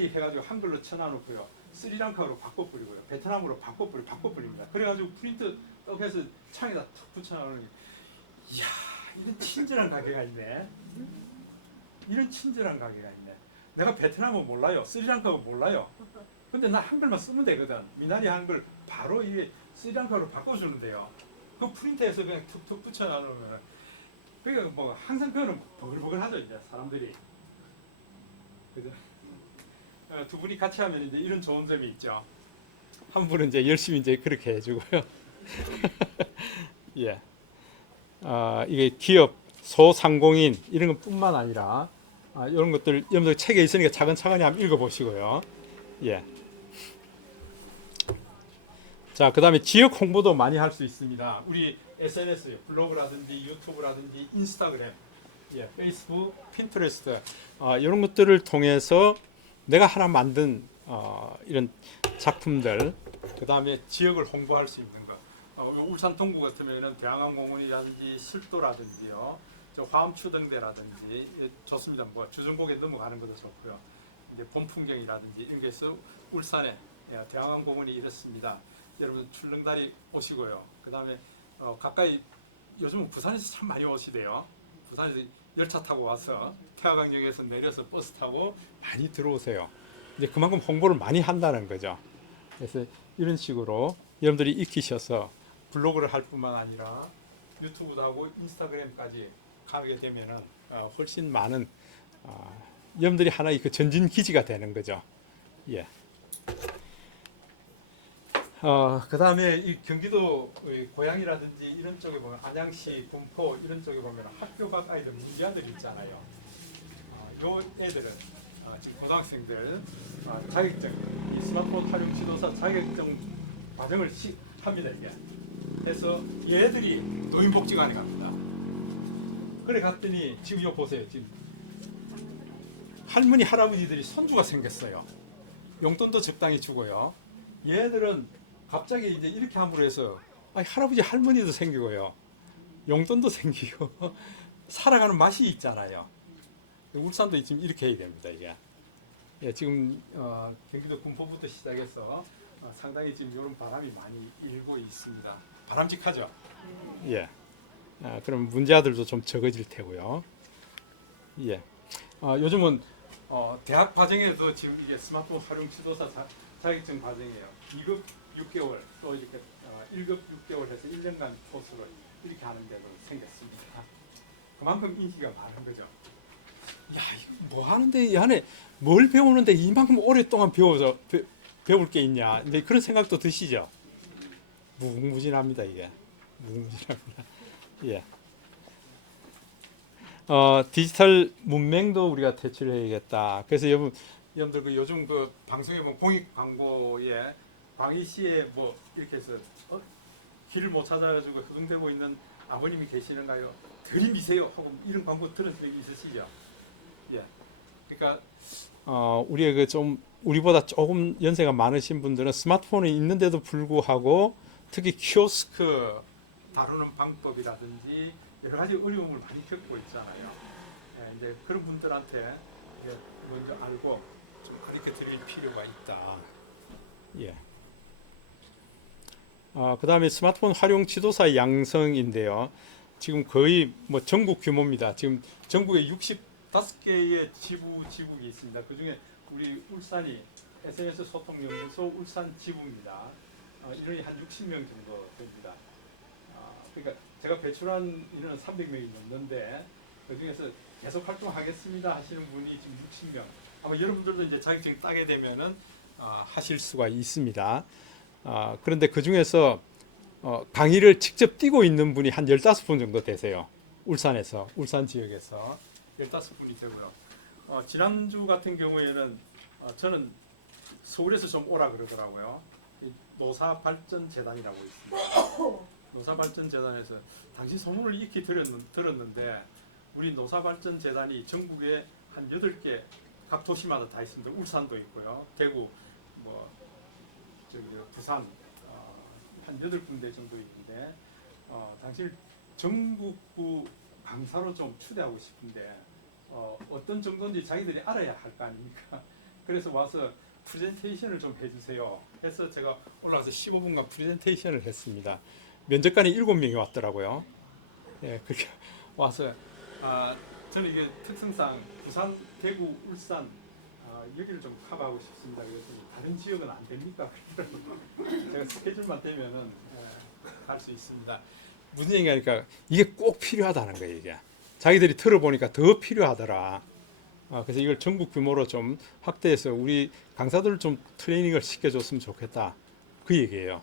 해가지고 한글로 쳐놔놓고요. 스리랑카로 바꿔버리고요. 베트남으로 바꿔버립니다. 그래가지고 프린트 떡해서 창에다 툭 붙여놔놓으니 이야 이런 친절한 가게가 있네. 이런 친절한 가게가 있네. 내가 베트남은 몰라요. 스리랑카는 몰라요. 근데 나 한글만 쓰면 되거든. 미나리 한글 바로 이게 스리랑카로 바꿔주는데요. 그 프린트해서 그냥 툭툭 붙여놔놓으면 그러니까 뭐 항상 그거는 버글버글하죠 이제 사람들이. 그죠? 두 분이 같이 하면 이제 이런 좋은 점이 있죠. 한 분은 이제 열심히 이제 그렇게 해주고요. 이게 기업, 소상공인 이런 것뿐만 아니라 이런 것들 여러분들 책에 있으니까 차근차근히 한번 읽어보시고요. 자, 그 다음에 지역 홍보도 많이 할 수 있습니다. 우리 SNS, 블로그라든지 유튜브라든지 인스타그램, 페이스북, 핀터레스트 이런 것들을 통해서 내가 하나 만든 이런 작품들, 그 다음에 지역을 홍보할 수 있는 것. 울산 동구 같으면 대항항공원이라든지 실도라든지요, 저 화엄추등대라든지 좋습니다. 뭐 주전곡에 넘어가는 것도 좋고요. 이제 봄 풍경이라든지 이런 게 있어 울산에 대항항공원이 이렇습니다. 여러분 출렁다리 오시고요. 그 다음에 가까이 요즘은 부산에서 참 많이 오시대요. 부산에서 열차 타고 와서 태화강역에서 내려서 버스 타고 많이 들어오세요. 이제 그만큼 홍보를 많이 한다는 거죠. 그래서 이런 식으로 여러분들이 익히셔서 블로그를 할 뿐만 아니라 유튜브도 하고 인스타그램까지 가게 되면은 훨씬 많은 여러분들이 하나의 그 전진 기지가 되는 거죠. 예. 그 다음에 이 경기도 고양이라든지 이런 쪽에 보면 안양시, 군포 이런 쪽에 보면 학교 밖 아이들 문제아들 있잖아요. 요 애들은 지금 고등학생들 자격증, 이 스마트폰 활용 지도사 자격증 과정을 합니다 이게. 그래서 얘들이 노인복지관에 갑니다. 그래 갔더니 지금 이거 보세요. 지금 할머니 할아버지들이 손주가 생겼어요. 용돈도 적당히 주고요. 얘들은 갑자기 이제 이렇게 함으로 해서 할아버지 할머니도 생기고요. 용돈도 생기고 살아가는 맛이 있잖아요. 울산도 지금 이렇게 해야 됩니다 이게. 예, 지금 경기도 군포부터 시작해서 상당히 지금 이런 바람이 많이 일고 있습니다. 바람직하죠? 예. 그럼 문제아들도 좀 적어질 테고요. 예. 요즘은 대학 과정에도 지금 이게 스마트폰 활용 지도사 자격증 과정이에요. 2급 6개월 또 이렇게 1급 6개월 해서 1년간 코스로 이렇게 하는 데도 생겼습니다. 그만큼 인기가 많은 거죠. 야, 이거 뭐 하는데 이 안에 뭘 배우는데 이만큼 오랫동안 배울 게 있냐. 근데 그런 생각도 드시죠? 무궁무진합니다 이게. 무궁무진합니다. 예. 디지털 문맹도 우리가 퇴출해야겠다. 그래서 여러분들 그 요즘 그 방송에 보면 공익 광고에 광희 씨에 뭐 이렇게 해서 길을 못 찾아가지고 허둥대고 있는 아버님이 계시는가요? 들이미세요 하고 이런 광고 들은 적이 있으시죠? 예. 그러니까 우리의 그 좀 우리보다 조금 연세가 많으신 분들은 스마트폰이 있는데도 불구하고 특히 키오스크 다루는 방법이라든지 여러 가지 어려움을 많이 겪고 있잖아요. 예, 이제 그런 분들한테 이제 먼저 알고 좀 가르쳐 드릴 필요가 있다. 예. 그 다음에 스마트폰 활용 지도사 양성인데요. 지금 거의 뭐 전국 규모입니다. 지금 전국에 65개의 지국이 있습니다. 그 중에 우리 울산이 SNS 소통연구소 울산 지부입니다. 인원이 한 60명 정도 됩니다. 그러니까 제가 배출한 인원은 300명이 넘는데 그 중에서 계속 활동하겠습니다 하시는 분이 지금 60명. 아마 여러분들도 이제 자격증 따게 되면은 하실 수가 있습니다. 그런데 그 중에서 강의를 직접 뛰고 있는 분이 한 15분 정도 되세요. 울산에서, 울산 지역에서 15분이 되고요. 지난주 같은 경우에는 저는 서울에서 좀 오라 그러더라고요. 노사발전재단이라고 있습니다. 노사발전재단에서 당시 소문을 익히 들었는데 우리 노사발전재단이 전국에 한 8개 각 도시마다 다 있습니다. 울산도 있고요. 대구, 뭐 저기 부산 한 8군데 정도 있는데 당신을 전국구 강사로 좀 초대하고 싶은데 어떤 정도인지 자기들이 알아야 할 거 아닙니까? 그래서 와서 프레젠테이션을 좀 해주세요. 해서 제가 올라와서 15분간 프레젠테이션을 했습니다. 면접관이 7명이 왔더라고요. 예, 그렇게 와서 저는 이게 특성상 부산, 대구, 울산 여기를 좀 커버하고 싶습니다. 그래서 다른 지역은 안 됩니까? 제가 스케줄만 되면은 갈 수 있습니다. 무슨 얘기하니까 이게 꼭 필요하다는 거예요. 이게 자기들이 들어보니까 더 필요하더라. 그래서 이걸 전국 규모로 좀 확대해서 우리 강사들 좀 트레이닝을 시켜줬으면 좋겠다. 그 얘기예요.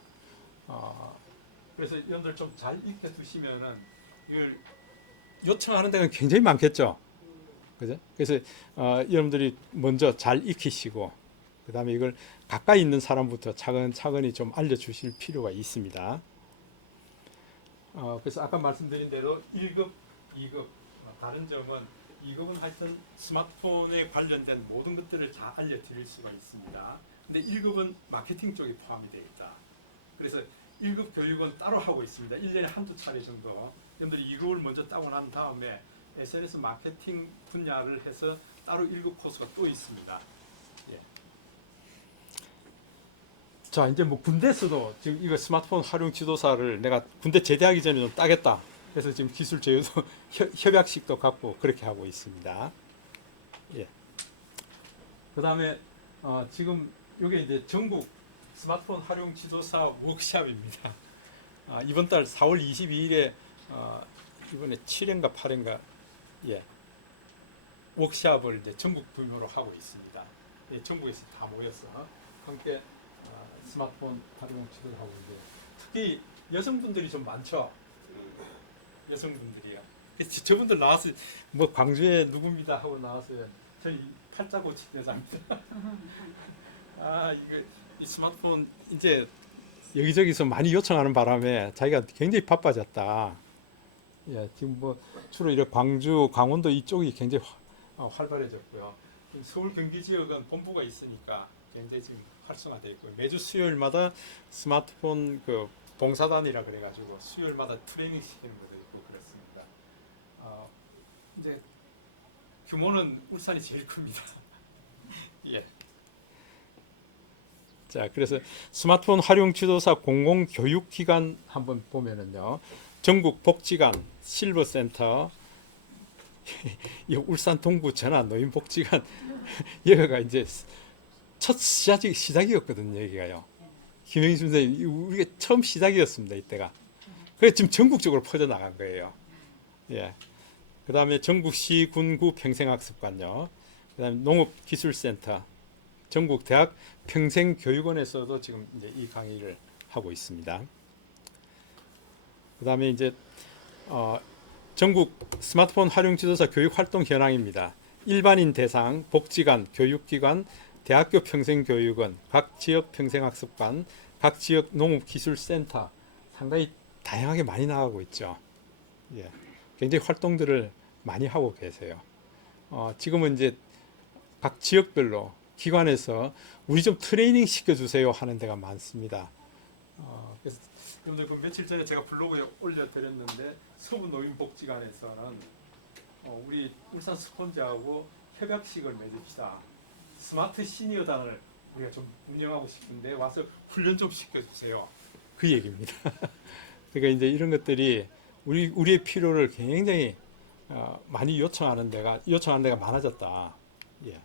그래서 여러분들 좀 잘 익혀 두시면은 이걸 요청하는 데가 굉장히 많겠죠. 그죠? 그래서 여러분들이 먼저 잘 익히시고 그 다음에 이걸 가까이 있는 사람부터 차근차근히 좀 알려주실 필요가 있습니다. 그래서 아까 말씀드린 대로 1급, 2급 다른 점은 2급은 하여튼 스마트폰에 관련된 모든 것들을 다 알려드릴 수가 있습니다. 근데 1급은 마케팅 쪽이 포함이 되어 있다. 그래서 1급 교육은 따로 하고 있습니다. 1년에 한두 차례 정도. 여러분들이 2급을 먼저 따고 난 다음에 SNS 마케팅 분야를 해서 따로 1급 코스가 또 있습니다. 예. 자, 이제 뭐 군대에서도 지금 이거 스마트폰 활용 지도사를 내가 군대 제대하기 전에 좀 따겠다. 그래서 지금 기술 제휴도 협약식도 갖고 그렇게 하고 있습니다. 예. 그 다음에 지금 이게 이제 전국 스마트폰 활용 지도사 워크샵입니다. 이번 달 4월 22일에 이번에 7회인가 8회인가 예, 워크샵을 이제 전국 규모로 하고 있습니다. 예, 전국에서 다 모여서 함께 스마트폰 활용 지도를 하고 있는데 특히 여성분들이 좀 많죠. 여성분들이요. 그래서 저분들 나와서 뭐 광주에 누굽니다 하고 나와서 저희 팔자 고치 대사입니다. 이거 이 스마트폰 이제 여기저기서 많이 요청하는 바람에 자기가 굉장히 바빠졌다. 예, 지금 뭐 주로 이렇게 광주, 강원도 이쪽이 굉장히 활발해졌고요. 서울 경기 지역은 본부가 있으니까 굉장히 지금 활성화되어 있고 매주 수요일마다 스마트폰 그 봉사단이라 그래가지고 수요일마다 트레이닝 시키는 것도 있고 그렇습니다. 이제 규모는 울산이 제일 큽니다. 예. 자, 그래서 스마트폰 활용 지도사 공공교육기관 한번 보면은요, 전국 복지관, 실버센터, 이 울산 동구 전화 노인복지관 여기가 이제 첫 시작이었거든요. 여기가요. 김영희 선생님 우리가 처음 시작이었습니다. 이때가. 그래서 지금 전국적으로 퍼져 나간 거예요. 예. 그다음에 전국시 군구 평생학습관요. 그다음에 농업기술센터, 전국 대학 평생교육원에서도 지금 이제 이 강의를 하고 있습니다. 그다음에 이제 전국 스마트폰 활용 지도사 교육 활동 현황입니다. 일반인 대상 복지관, 교육기관, 대학교 평생교육원, 각 지역 평생학습관, 각 지역 농업기술센터 상당히 다양하게 많이 나가고 있죠. 예, 굉장히 활동들을 많이 하고 계세요. 지금은 이제 각 지역별로 기관에서 우리 좀 트레이닝 시켜주세요 하는 데가 많습니다. 그래서 여러분들 그 며칠 전에 제가 블로그에 올려드렸는데 서부노인복지관에서는 우리 울산 스폰지하고 협약식을 맺읍시다. 스마트 시니어단을 우리가 좀 운영하고 싶은데 와서 훈련 좀 시켜주세요. 그 얘기입니다. 그러니까 이제 이런 것들이 우리의 필요를 굉장히 많이 요청하는 데가 많아졌다. 예.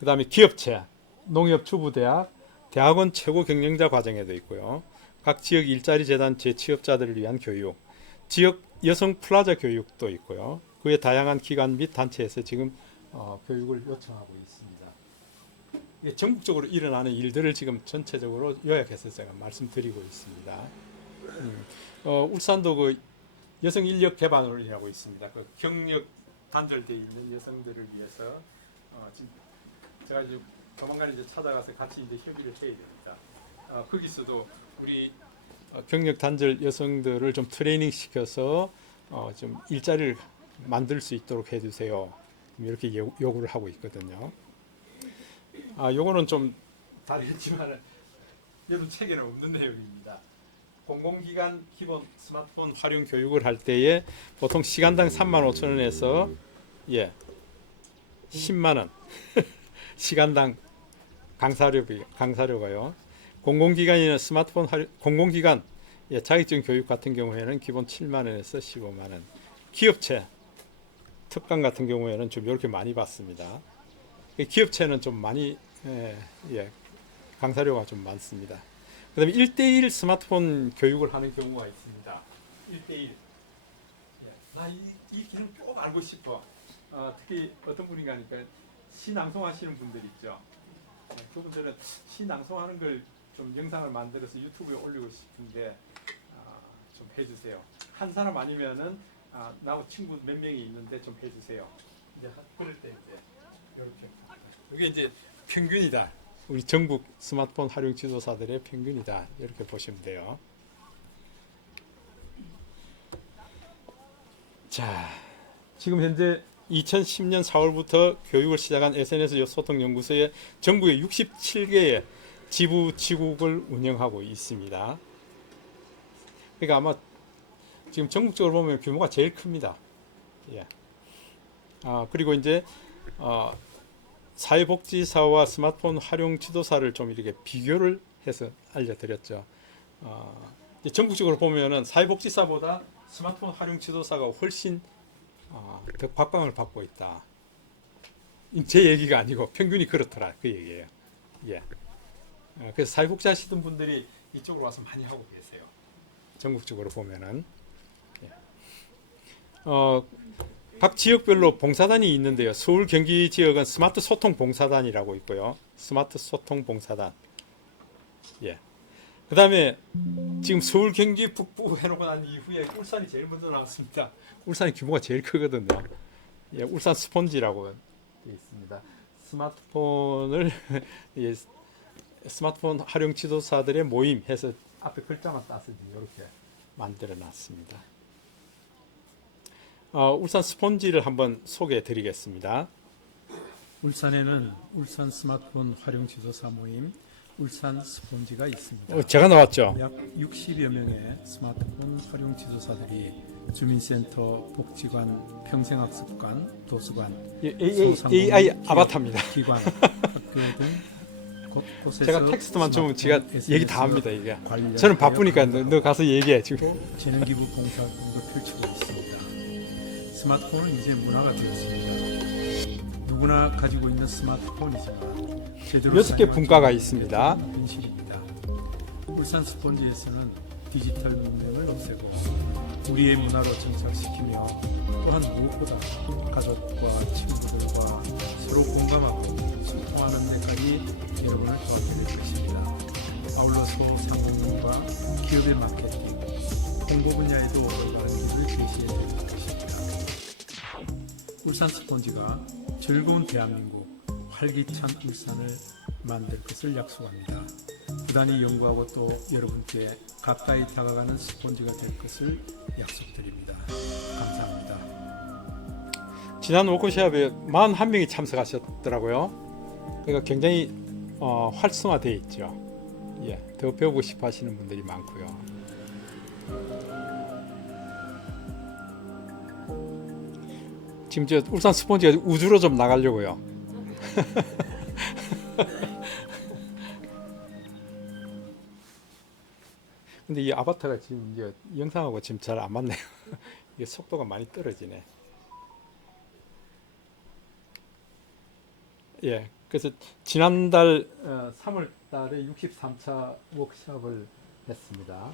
그다음에 기업체, 농협주부대학, 대학원 최고 경영자 과정에도 있고요. 각 지역 일자리 재단 재취업자들을 위한 교육, 지역 여성 플라자 교육도 있고요. 그에 다양한 기관 및 단체에서 지금 교육을 요청하고 있습니다. 이게 전국적으로 일어나는 일들을 지금 전체적으로 요약해서 제가 말씀드리고 있습니다. 울산도 그 여성 인력 개발을 하고 있습니다. 그 경력 단절되어 있는 여성들을 위해서 지금 제가 이제 조만간 이제 찾아가서 같이 이제 협의를 해야 됩니다. 거기서도 우리 경력 단절 여성들을 좀 트레이닝 시켜서 좀 일자리를 만들 수 있도록 해주세요. 이렇게 요구를 하고 있거든요. 요거는 좀 다르지만 얘도 책에는 없는 내용입니다. 공공기관 기본 스마트폰 활용 교육을 할 때에 보통 시간당 35,000원에서 10만 원 시간당 강사료가요. 공공기관이나 스마트폰 공공기관 자격증 교육 같은 경우에는 기본 7만 원에서 15만 원. 기업체 특강 같은 경우에는 좀 이렇게 많이 받습니다. 기업체는 좀 많이 강사료가 좀 많습니다. 그다음에 1대1 스마트폰 교육을 하는 경우가 있습니다. 1대1. 이 기능 꼭 알고 싶어. 특히 어떤 분인가 하니까 시 낭송하시는 분들 있죠. 그분들은 시 낭송하는 걸 좀 영상을 만들어서 유튜브에 올리고 싶은데 좀 해주세요. 한 사람 아니면은 나하고 친구 몇 명이 있는데 좀 해주세요. 이제 그럴 때 이제 이렇게 이게 이제 평균이다. 우리 전국 스마트폰 활용 지도사들의 평균이다. 이렇게 보시면 돼요. 자, 지금 현재 2010년 4월부터 교육을 시작한 SNS 소통연구소의 전국에 67개의 지부 지국을 운영하고 있습니다. 그러니까 아마 지금 전국적으로 보면 규모가 제일 큽니다. 예. 그리고 이제 사회복지사와 스마트폰 활용 지도사를 좀 이렇게 비교를 해서 알려드렸죠. 전국적으로 보면은 사회복지사보다 스마트폰 활용 지도사가 훨씬 더 박광을 받고 있다. 제 얘기가 아니고 평균이 그렇더라 그 얘기예요. 예. 그래서 사회복지 하시던 분들이 이쪽으로 와서 많이 하고 계세요. 전국적으로 보면은 각 지역별로 봉사단이 있는데요. 서울 경기 지역은 스마트 소통 봉사단이라고 있고요. 스마트 소통 봉사단. 예. 그다음에 지금 서울 경기 북부 해놓고 난 이후에 울산이 제일 먼저 나왔습니다. 울산이 규모가 제일 크거든요. 예, 울산 스폰지라고 되어 있습니다. 스마트폰을 예, 스마트폰 활용 지도사들의 모임 해서 앞에 글자만 따서 이렇게 만들어 놨습니다. 울산 스폰지를 한번 소개해 드리겠습니다. 울산에는 울산 스마트폰 활용 지도사 모임 울산 스폰지가 있습니다. 제가 나왔죠. 약 60여 명의 스마트폰 활용 지도사들이 주민센터, 복지관, 평생학습관, 도서관, AI 아바타입니다. 기관, 학교 등 곳곳에서 제가 텍스트만 주면 제가 얘기 다 합니다. 이게 저는 바쁘니까 너 가서 얘기해 지금. 재능기부 봉사활동도 펼치고 있습니다. 스마트폰은 이제 문화가 되었습니다. 누구나 가지고 있는 스마트폰이지만 제대로 6개 분과가 있습니다. 현실입니다. 울산 스폰지에서는 디지털 문명을 없애고 우리의 문화로 정착시키며 또한 무엇보다 가족과 친구들과 서로 공감하고 소통하는 데까지 여러분을 도와드릴 것입니다. 아울러 소상공인과 기업의 마케팅, 홍보 분야에도 많은 길을 제시해 드릴 것입니다. 울산 스폰지가 즐거운 대한민국, 활기찬 울산을 만들 것을 약속합니다. 부단히 연구하고 또 여러분께 가까이 다가가는 스폰지가 될 것을 약속드립니다. 감사합니다. 지난 워크숍에 41명이 참석하셨더라고요. 그러니까 굉장히 활성화되어 있죠. 예, 더 배우고 싶어 하시는 분들이 많고요. 지금 저 울산 스폰지가 우주로 좀 나가려고요. 근데 이 아바타가 지금 이제 영상하고 지금 잘 안 맞네요. 이게 속도가 많이 떨어지네. 예, 그래서 지난달 3월 달에 63차 워크숍을 했습니다.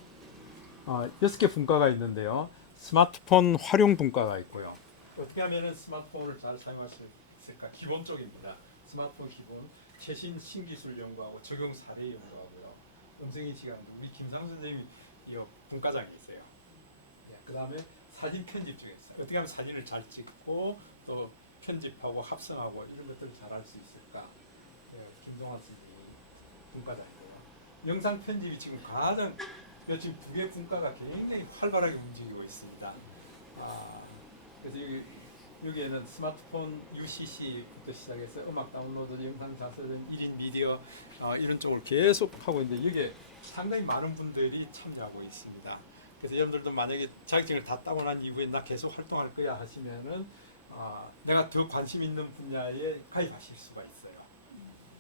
6개 분과가 있는데요. 스마트폰 활용 분과가 있고요. 어떻게 하면 스마트폰을 잘 사용할 수 있을까? 기본 쪽입니다. 스마트폰 기본, 최신 신기술 연구하고 적용 사례 연구하고요. 음성인식하는 우리 김상 선생님이 이 분과장이세요. 예, 그 다음에 사진 편집 중에 있어요. 어떻게 하면 사진을 잘 찍고 또 편집하고 합성하고 이런 것들을 잘 할 수 있을까? 예, 김동환 선생님 분과장이고요. 영상 편집이 지금 가장 지금 두 개 분과가 굉장히 활발하게 움직이고 있습니다. 그래서 여기에는 스마트폰 UCC부터 시작해서 음악 다운로드, 영상 자서전, 1인 미디어 이런 쪽을 계속 하고 있는데 여기에 상당히 많은 분들이 참여하고 있습니다. 그래서 여러분들도 만약에 자격증을 다 따고 난 이후에 나 계속 활동할 거야 하시면은 내가 더 관심 있는 분야에 가입하실 수가 있어요.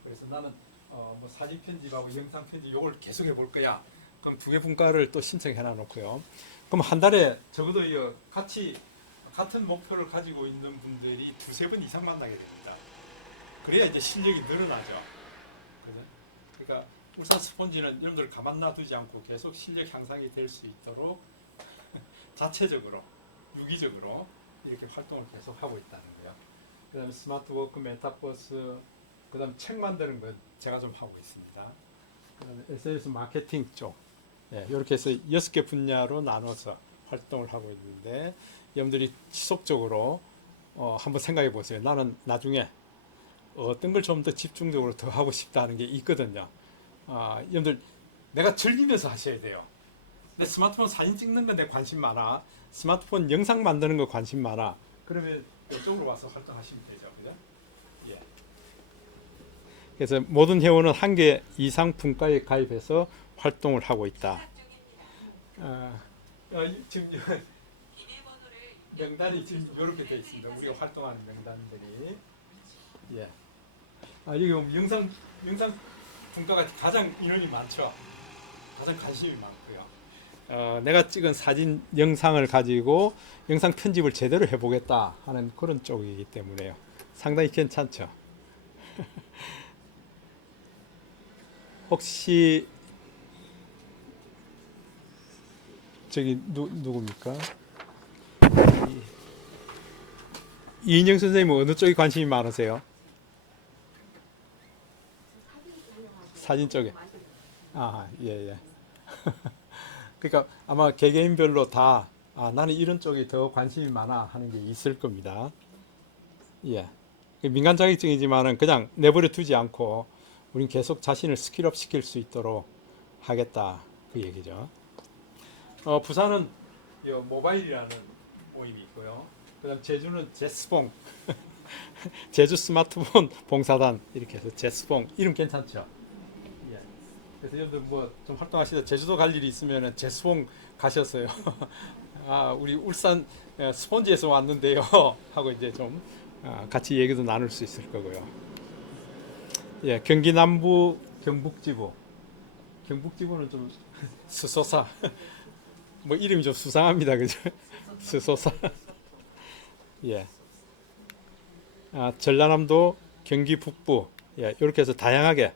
그래서 나는 뭐 사진 편집하고 영상 편집 이걸 계속 해볼 거야. 그럼 두 개 분과를 또 신청해 놔놓고요. 그럼 한 달에 적어도 같은 목표를 가지고 있는 분들이 두세 번 이상 만나게 됩니다. 그래야 이제 실력이 늘어나죠. 그러니까 울산 스폰지는 여러분들 가만 놔두지 않고 계속 실력 향상이 될 수 있도록 자체적으로, 유기적으로 이렇게 활동을 계속 하고 있다는 거예요. 그 다음에 스마트워크, 메타버스, 그 다음에 책 만드는 건 제가 좀 하고 있습니다. 그 다음에 SNS 마케팅 쪽, 예, 이렇게 해서 6개 분야로 나눠서 활동을 하고 있는데 여러분들이 지속적으로 한번 생각해 보세요. 나는 나중에 어떤 걸 좀 더 집중적으로 더 하고 싶다는 게 있거든요. 여러분들 내가 즐기면서 하셔야 돼요. 내 스마트폰 사진 찍는 건 내 관심 많아. 스마트폰 영상 만드는 거 관심 많아. 그러면 이쪽으로 와서 활동하시면 되죠. 그죠? 예. 그래서 모든 회원은 1개 이상 분과에 가입해서 활동을 하고 있다. 지금 명단이 지금 이렇게 되어 있습니다. 우리가 활동하는 명단들이. 예. 여기 영상 분과가 가장 인원이 많죠. 가장 관심이 많고요. 내가 찍은 사진, 영상을 가지고 영상 편집을 제대로 해보겠다 하는 그런 쪽이기 때문에요. 상당히 괜찮죠. 혹시 저기 누굽니까? 이인영 선생님은 어느 쪽에 관심이 많으세요? 사진 쪽에. 아, 예, 예. 그러니까 아마 개개인별로 다 나는 이런 쪽에 더 관심이 많아 하는 게 있을 겁니다. 예. 민간 자격증이지만은 그냥 내버려 두지 않고 우린 계속 자신을 스킬업 시킬 수 있도록 하겠다 그 얘기죠. 부산은 모바일이라는 모임이 있고요. 그다음 제주는 제스봉, 제주 스마트폰 봉사단 이렇게 해서 제스봉 이름 괜찮죠? 예. 그래서 여러분들 뭐 좀 활동하시다 제주도 갈 일이 있으면은 제스봉 가셨어요. 우리 울산 스폰지에서 왔는데요 하고 이제 좀 같이 얘기도 나눌 수 있을 거고요. 예, 경기 남부 경북지부. 경북지부는 좀 스소사. 뭐 이름이 좀 수상합니다, 그죠? 스소사. 예. 전라남도 경기 북부. 예, 이렇게 해서 다양하게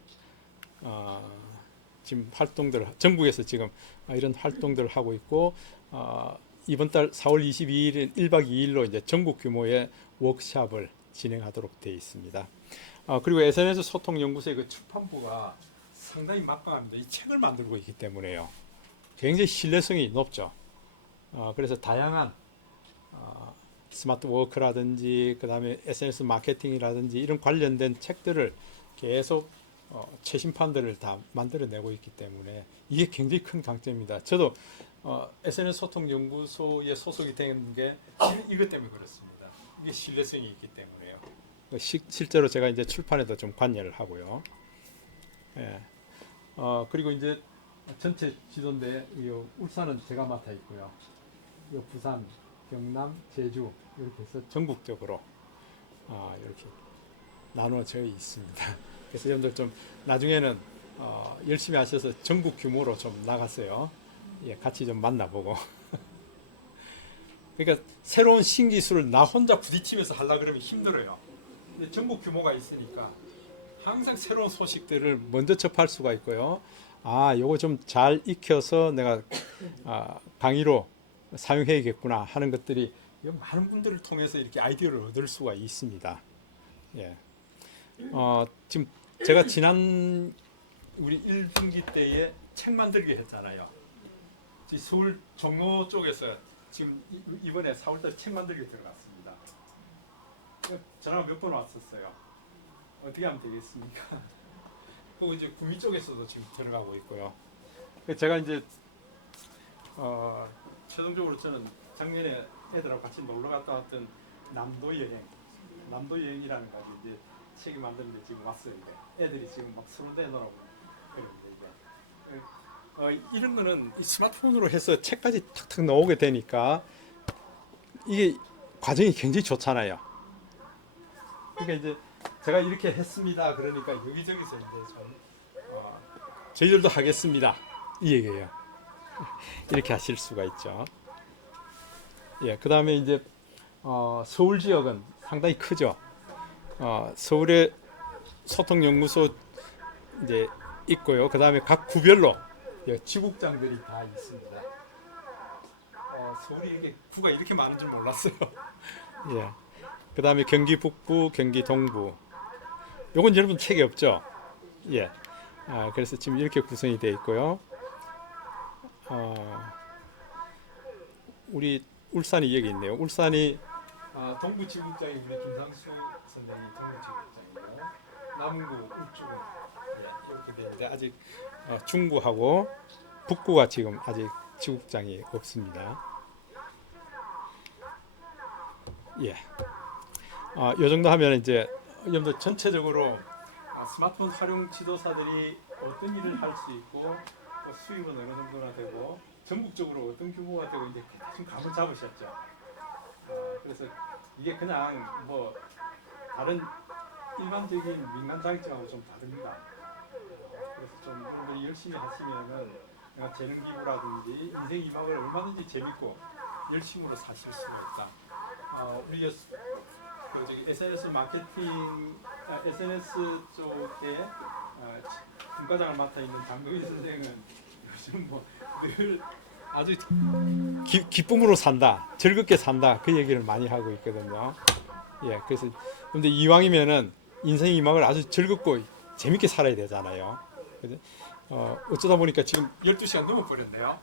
지금 활동들 전국에서 지금 이런 활동들을 하고 있고 이번 달 4월 22일 1박 2일로 이제 전국 규모의 워크숍을 진행하도록 되어 있습니다. 그리고 SNS 소통 연구소의 그 출판부가 상당히 막강합니다. 이 책을 만들고 있기 때문에요. 굉장히 신뢰성이 높죠. 그래서 다양한 스마트 워크라든지 그다음에 SNS 마케팅이라든지 이런 관련된 책들을 계속 최신판들을 다 만들어내고 있기 때문에 이게 굉장히 큰 강점입니다. 저도 SNS 소통 연구소에 소속이 된 게 이것 때문에 그렇습니다. 이게 신뢰성이 있기 때문에요. 실제로 제가 이제 출판에도 좀 관여를 하고요. 예. 그리고 이제 전체 지도인데 울산은 제가 맡아 있고요. 부산, 경남, 제주 이렇게 해서 전국적으로 이렇게 나누어져 있습니다. 그래서 여러분들 좀 나중에는 열심히 하셔서 전국 규모로 좀 나갔어요. 예, 같이 좀 만나보고. 그러니까 새로운 신기술을 나 혼자 부딪히면서 하려고 그러면 힘들어요. 근데 전국 규모가 있으니까 항상 새로운 소식들을 먼저 접할 수가 있고요. 요거 좀 잘 익혀서 내가 강의로 사용해야겠구나 하는 것들이 많은 분들을 통해서 이렇게 아이디어를 얻을 수가 있습니다. 예. 지금 제가 지난 우리 1분기 때에 책 만들기 했잖아요. 서울 종로 쪽에서 지금 이번에 4월달 책 만들기 들어갔습니다. 전화 몇 번 왔었어요. 어떻게 하면 되겠습니까? 그리고 이제 구미 쪽에서도 지금 들어가고 있고요. 제가 이제 최종적으로 저는 작년에 애들하고 같이 놀러 갔다 왔던 남도 여행이라는 가지 이제 책이 만드는데 지금 왔어요. 이제. 애들이 지금 막 서로 내놓으라고 그러는데 이제 이런 거는 이 스마트폰으로 해서 책까지 탁탁 나오게 되니까 이게 과정이 굉장히 좋잖아요. 그러니까 이제 제가 이렇게 했습니다. 그러니까 여기저기서 이제 좀 저희들도 하겠습니다. 이 얘기예요. 이렇게 하실 수가 있죠. 예, 그 다음에 이제 서울 지역은 상당히 크죠. 서울에 소통연구소 이제 있고요. 그 다음에 각 구별로 지국장들이 다 있습니다. 서울이 이렇게 구가 이렇게 많은 줄 몰랐어요. 예. 그 다음에 경기 북부, 경기 동부. 요건 여러분 책이 없죠? 예. 그래서 지금 이렇게 구성이 되어 있고요. 우리 울산이 여기 있네요. 울산이 동부 지국장이 우리 김상수 선생님이 동부 지국장이고요. 남구, 울주군 이렇게 되는데 아직 중구하고 북구가 지금 아직 지국장이 없습니다. 예. 이 정도 하면 이제 여러분들 전체적으로 스마트폰 활용 지도사들이 어떤 일을 할 수 있고 또 수익은 어느 정도나 되고 전국적으로 어떤 규모가 되고 이제 대충 감을 잡으셨죠. 그래서 이게 그냥 뭐 다른 일반적인 민간 자격증하고 좀 다릅니다. 그래서 좀 여러분들이 열심히 하시면은 내가 재능 기부라든지 인생 이막을 얼마든지 재밌고 열심으로 사실 수가 있다. 우리 저기 SNS 마케팅, SNS 쪽에 분과장을 맡아 있는 장동희 선생은 요즘 뭐 늘 아주 기쁨으로 산다, 즐겁게 산다 그 얘기를 많이 하고 있거든요. 예, 그래서 근데 이왕이면은 인생 이막을 아주 즐겁고 재밌게 살아야 되잖아요. 어쩌다 보니까 지금 12시간 넘어버렸네요.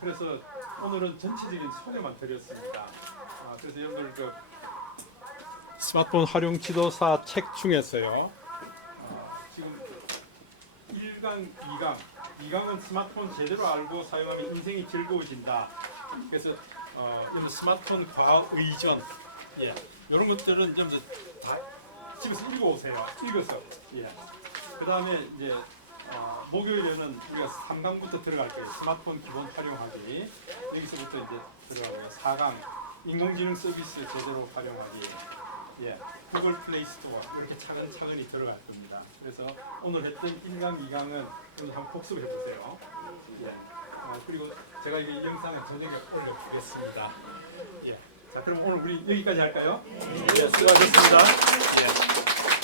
그래서 오늘은 전체적인 소개만 드렸습니다. 그래서 여러분들 그 스마트폰 활용 지도사 책 중에서요. 지금 1강, 2강. 2강은 스마트폰 제대로 알고 사용하면 인생이 즐거워진다. 그래서 여러분 스마트폰 과학 의전, 예, 이런 것들은 여러분들 다 집에서 읽어오세요. 읽어서, 예. 그 다음에 이제 목요일에는 우리가 3강부터 들어갈 거예요. 스마트폰 기본 활용하기. 여기서부터 이제 들어가고요. 4강 인공지능 서비스 제대로 활용하기. 예, 구글 플레이 스토어 이렇게 차근차근히 들어갈 겁니다. 그래서 오늘 했던 1강, 2강은 한번 복습해 보세요. 예. 그리고 제가 이 영상을 저녁에 올려주겠습니다. 예. 자, 그럼 오늘 우리 여기까지 할까요? 예, 수고하셨습니다. 예.